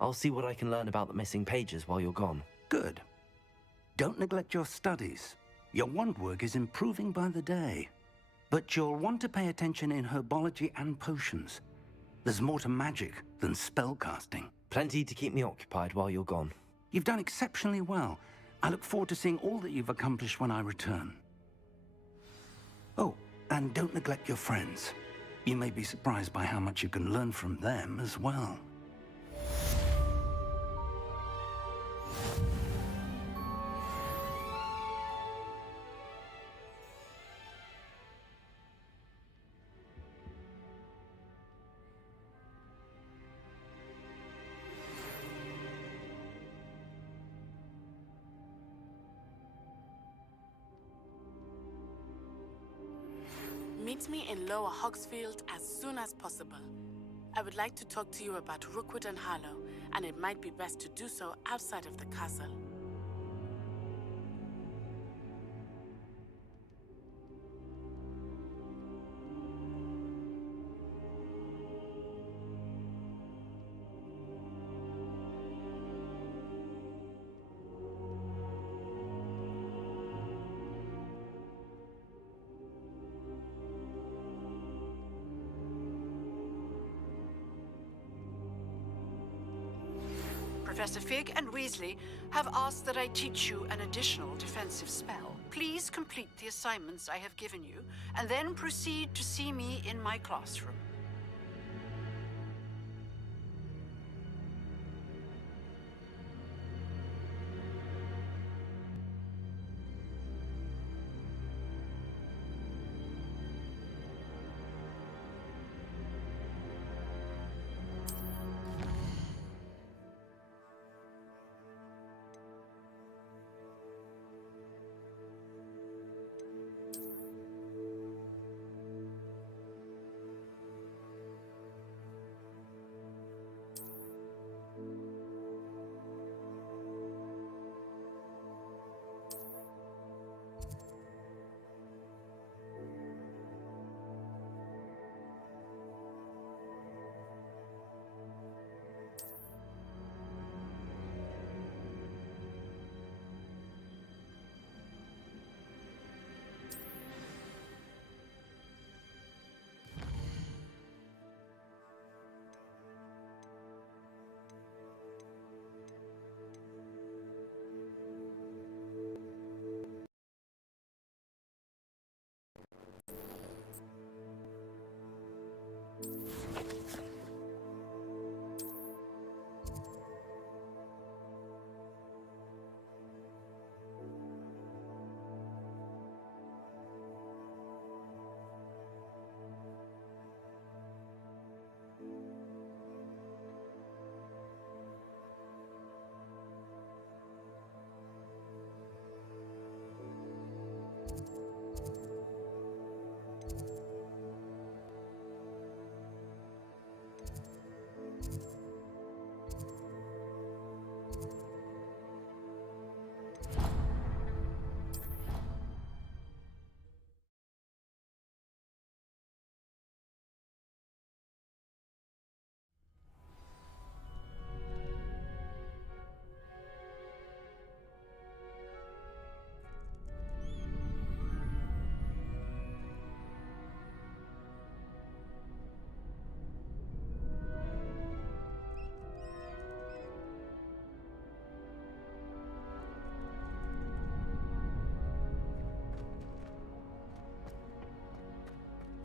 I'll see what I can learn about the missing pages while you're gone. Good. Don't neglect your studies. Your wand work is improving by the day. But you'll want to pay attention in herbology and potions. There's more to magic than spellcasting. Plenty to keep me occupied while you're gone. You've done exceptionally well. I look forward to seeing all that you've accomplished when I return. Oh, and don't neglect your friends. You may be surprised by how much you can learn from them as well. Meet me in Lower Hogsfield as soon as possible. I would like to talk to you about Rookwood and Harlow, and it might be best to do so outside of the castle. Professor Fig and Weasley have asked that I teach you an additional defensive spell. Please complete the assignments I have given you, and then proceed to see me in my classroom.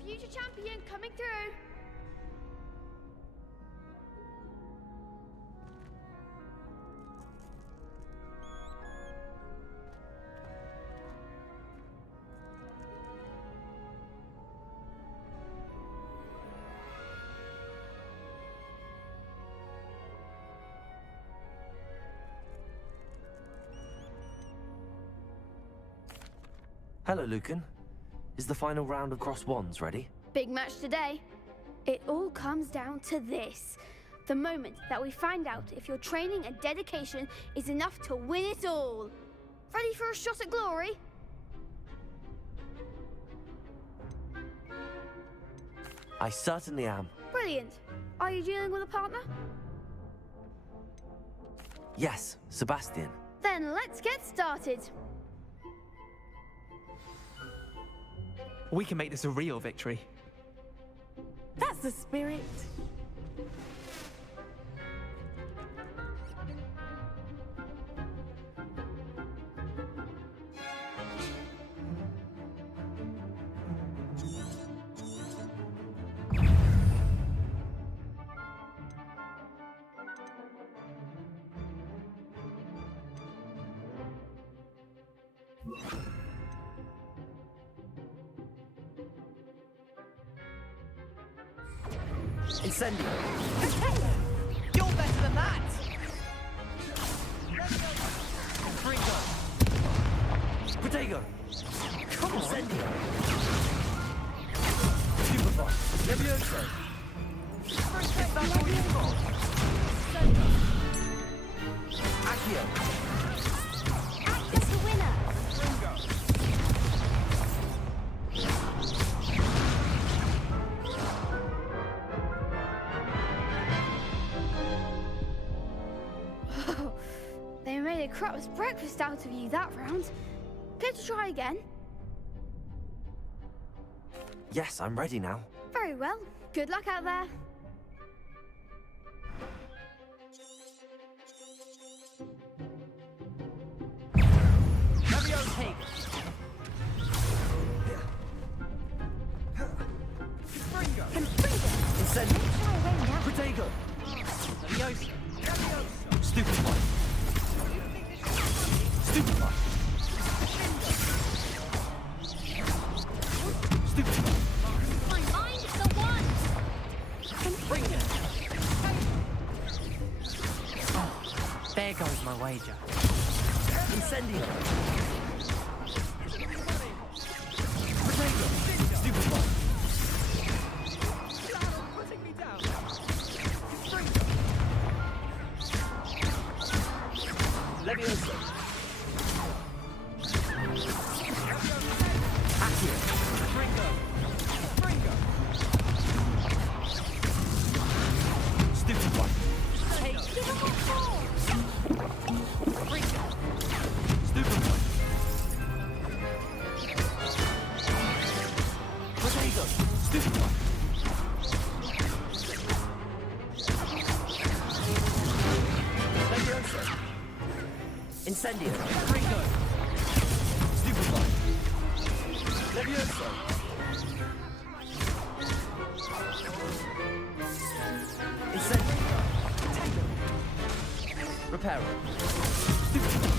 Future champion coming through. Hello, Lucan. Is the final round of Cross Wands ready? Big match today. It all comes down to this. The moment that we find out if your training and dedication is enough to win it all. Ready for a shot at glory? I certainly am. Brilliant. Are you dealing with a partner? Yes, Sebastian. Then let's get started. We can make this a real victory. That's the spirit. Incendio! You're better than that! Bringo! Protego! Come on! Incendio! Stupefy. Levioso. Is that all you've got? Accio. Act as the winner. Ringo. They made a crap's breakfast out of you that round. Care to try again? Yes, I'm ready now. Very well. Good luck out there. Levioso. Ringo. Incendio. Protego. Levioso. Stupefy. Stupefy. Stupefy. Find the one! Ringo. Oh, there goes my wager. Incendio. Protego. Stupefy. Putting me down. Levioso. Accio. Ringo. Ringo. Stupefy. Take. Ringo. Stupefy. Protego. Stupefy. Levioso. Incendio. Ringo. Stupefy. Levioso. Incendio. Tango. Reparo. Stupefy.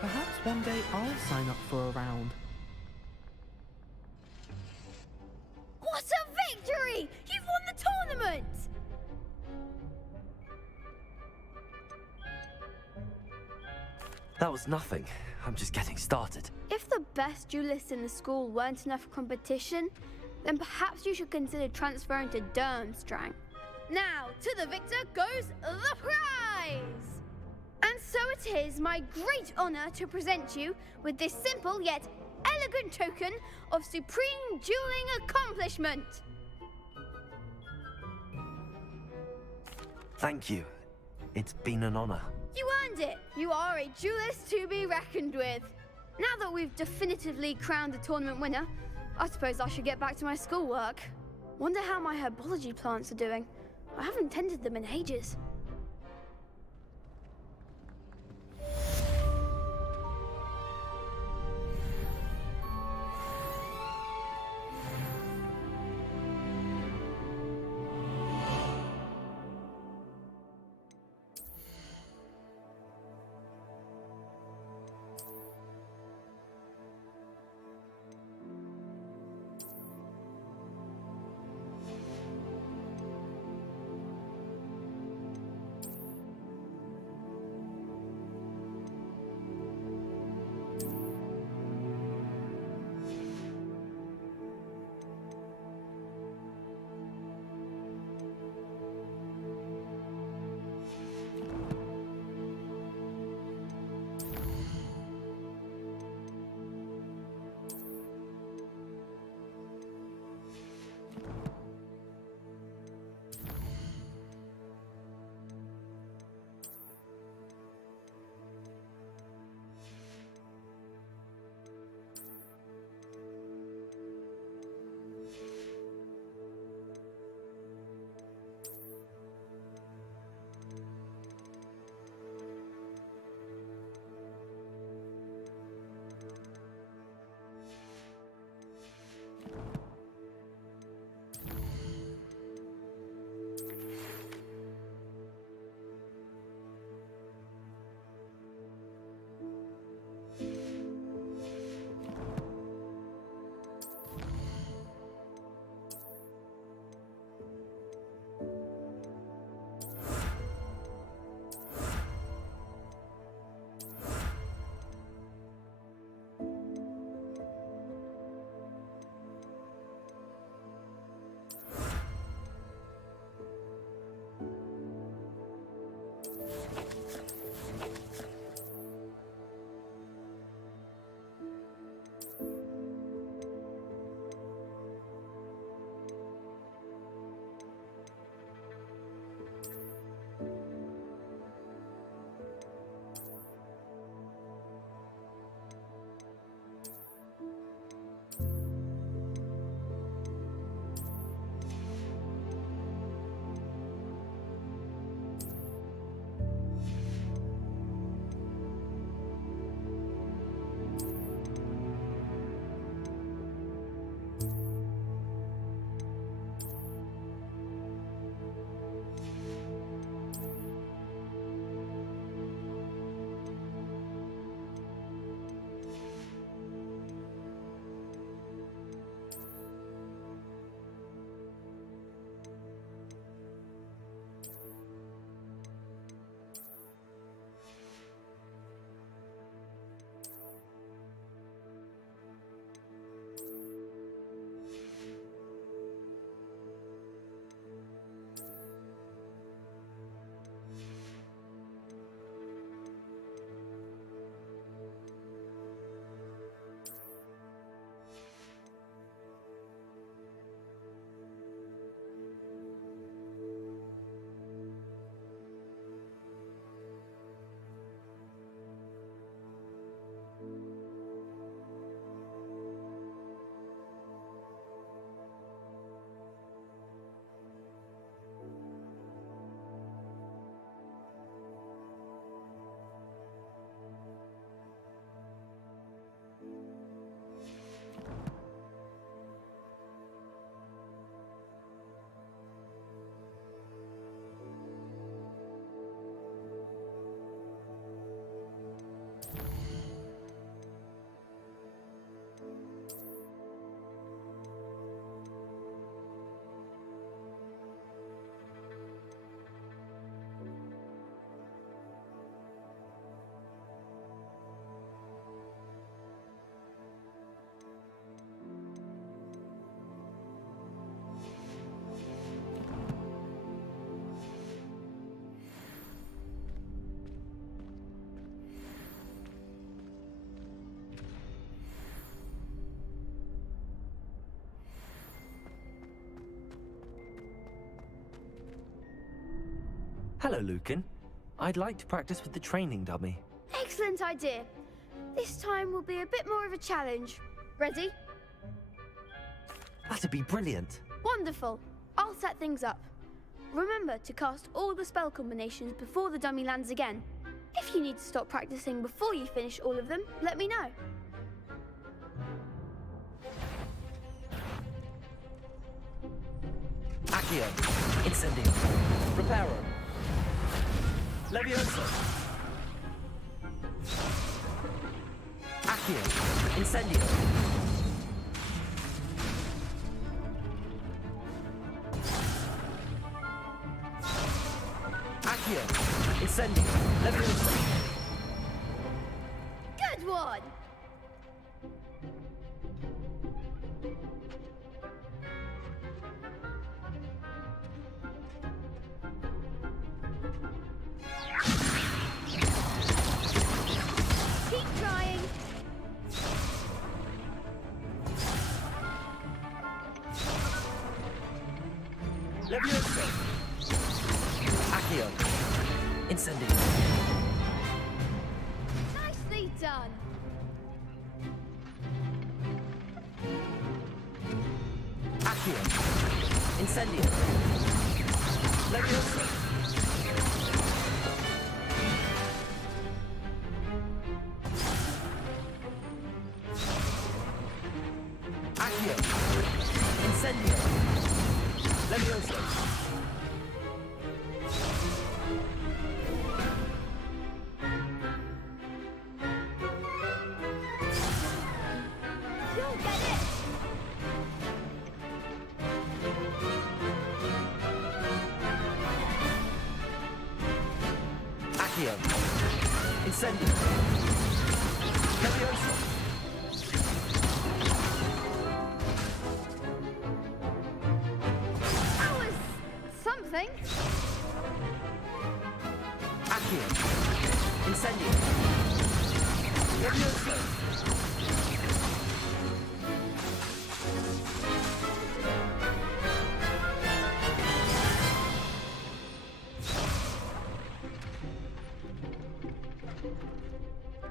Perhaps one day I'll sign up for a round. What a victory! You've won the tournament! That was nothing. I'm just getting started. If the best duelists in the school weren't enough for competition, then perhaps you should consider transferring to Durmstrang. Now, to the victor goes the prize! And so it is my great honor to present you with this simple yet elegant token of supreme dueling accomplishment. Thank you. It's been an honor. You earned it! You are a duelist to be reckoned with. Now that we've definitively crowned the tournament winner, I suppose I should get back to my schoolwork. Wonder how my herbology plants are doing. I haven't tended them in ages. Hello, Lucan. I'd like to practice with the training dummy. Excellent idea. This time will be a bit more of a challenge. Ready? That'd be brilliant. Wonderful. I'll set things up. Remember to cast all the spell combinations before the dummy lands again. If you need to stop practicing before you finish all of them, let me know. Accio. Incendio. Reparo. Levioso. Accio. Incendio. Accio. Incendio. Levioso. Good one! Keep trying. Levioso. Accio. Incendio. Nicely done. Accio. Incendio. Levioso. Accio. Incendio. Levioso. You'll get it. Accio. Incendio. Levioso. That was something. Accio. Incendio. Levioso.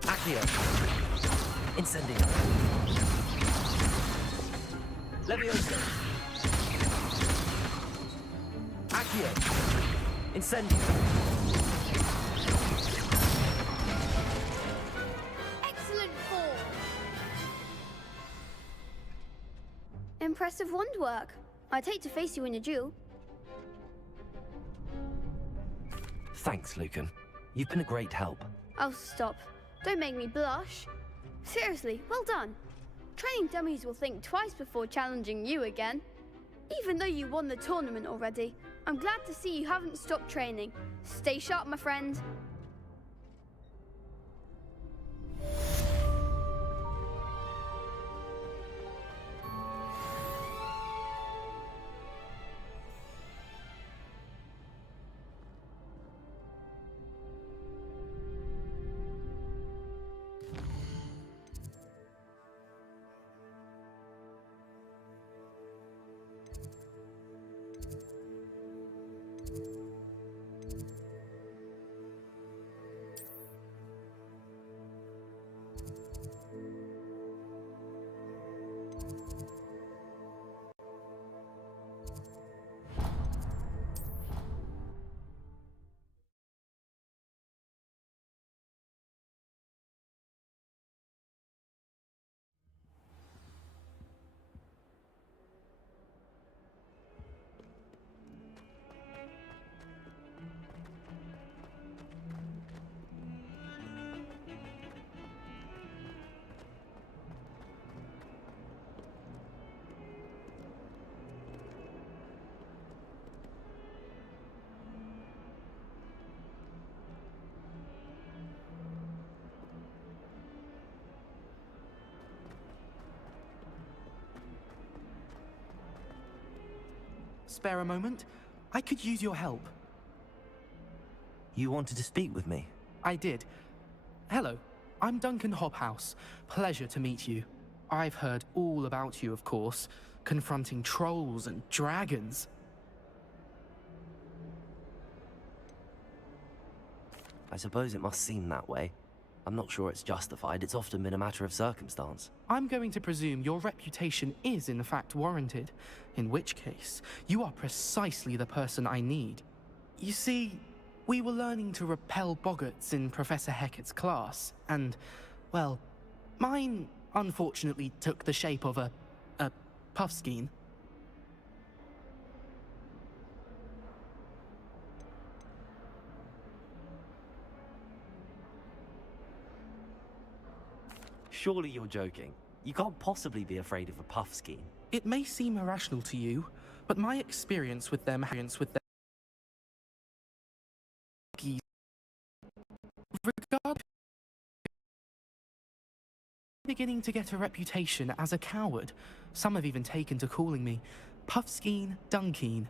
Accio. Incendio. Levioso. Accio. Incendio. Excellent form. Impressive wand work. I'd hate to face you in a duel. Thanks, Lucan. You've been a great help. Oh, stop. Don't make me blush. Seriously, well done. Training dummies will think twice before challenging you again. Even though you won the tournament already, I'm glad to see you haven't stopped training. Stay sharp, my friend. Spare a moment? I could use your help. You wanted to speak with me? I did. Hello, I'm Duncan Hobhouse. Pleasure to meet you. I've heard all about you, of course, confronting trolls and dragons. I suppose it must seem that way. I'm not sure it's justified. It's often been a matter of circumstance. I'm going to presume your reputation is in fact warranted, in which case, you are precisely the person I need. You see, we were learning to repel boggarts in Professor Hecat's class, and, well, mine unfortunately took the shape of a puffskein. Surely you're joking. You can't possibly be afraid of a puffskein. It may seem irrational to you, but my experience with them regard beginning to get a reputation as a coward. Some have even taken to calling me Puffskein Dunkeen.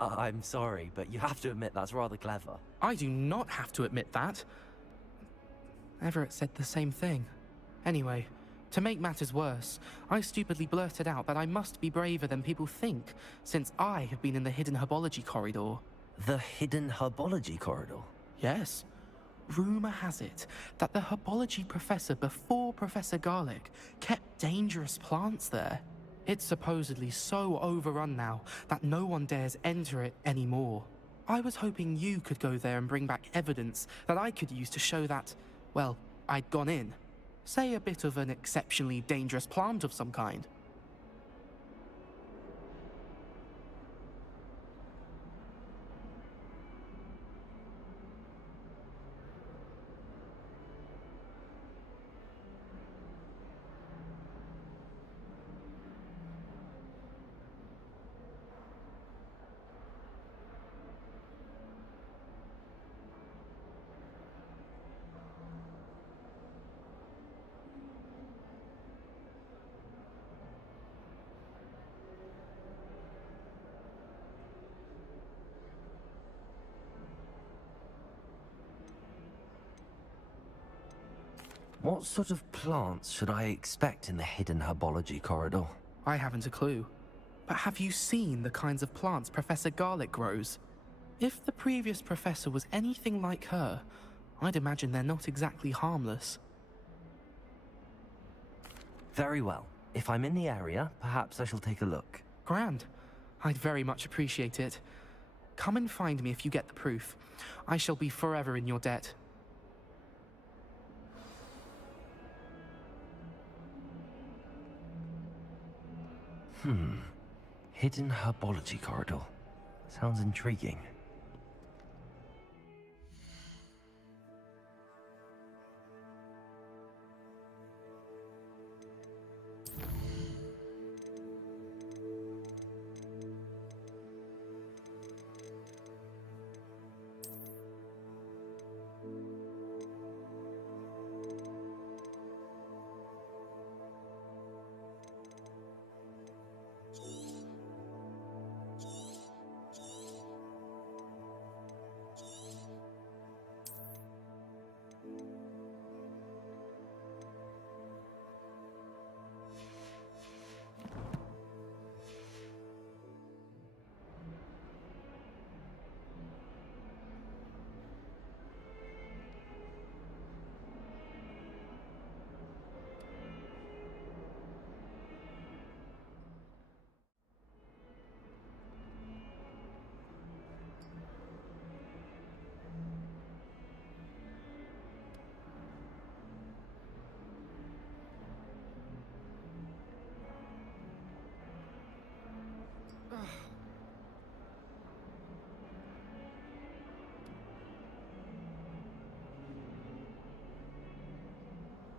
I'm sorry, but you have to admit that's rather clever. I do not have to admit that. Everett said the same thing. Anyway, to make matters worse, I stupidly blurted out that I must be braver than people think, since I have been in the hidden herbology corridor. The hidden herbology corridor? Yes. Rumor has it that the herbology professor before Professor Garlic kept dangerous plants there. It's supposedly so overrun now that no one dares enter it anymore. I was hoping you could go there and bring back evidence that I could use to show that, well, I'd gone in. Say a bit of an exceptionally dangerous plant of some kind. What sort of plants should I expect in the hidden herbology corridor? I haven't a clue. But have you seen the kinds of plants Professor Garlic grows? If the previous professor was anything like her, I'd imagine they're not exactly harmless. Very well. If I'm in the area, perhaps I shall take a look. Grand. I'd very much appreciate it. Come and find me if you get the proof. I shall be forever in your debt. Hidden herbology corridor. Sounds intriguing.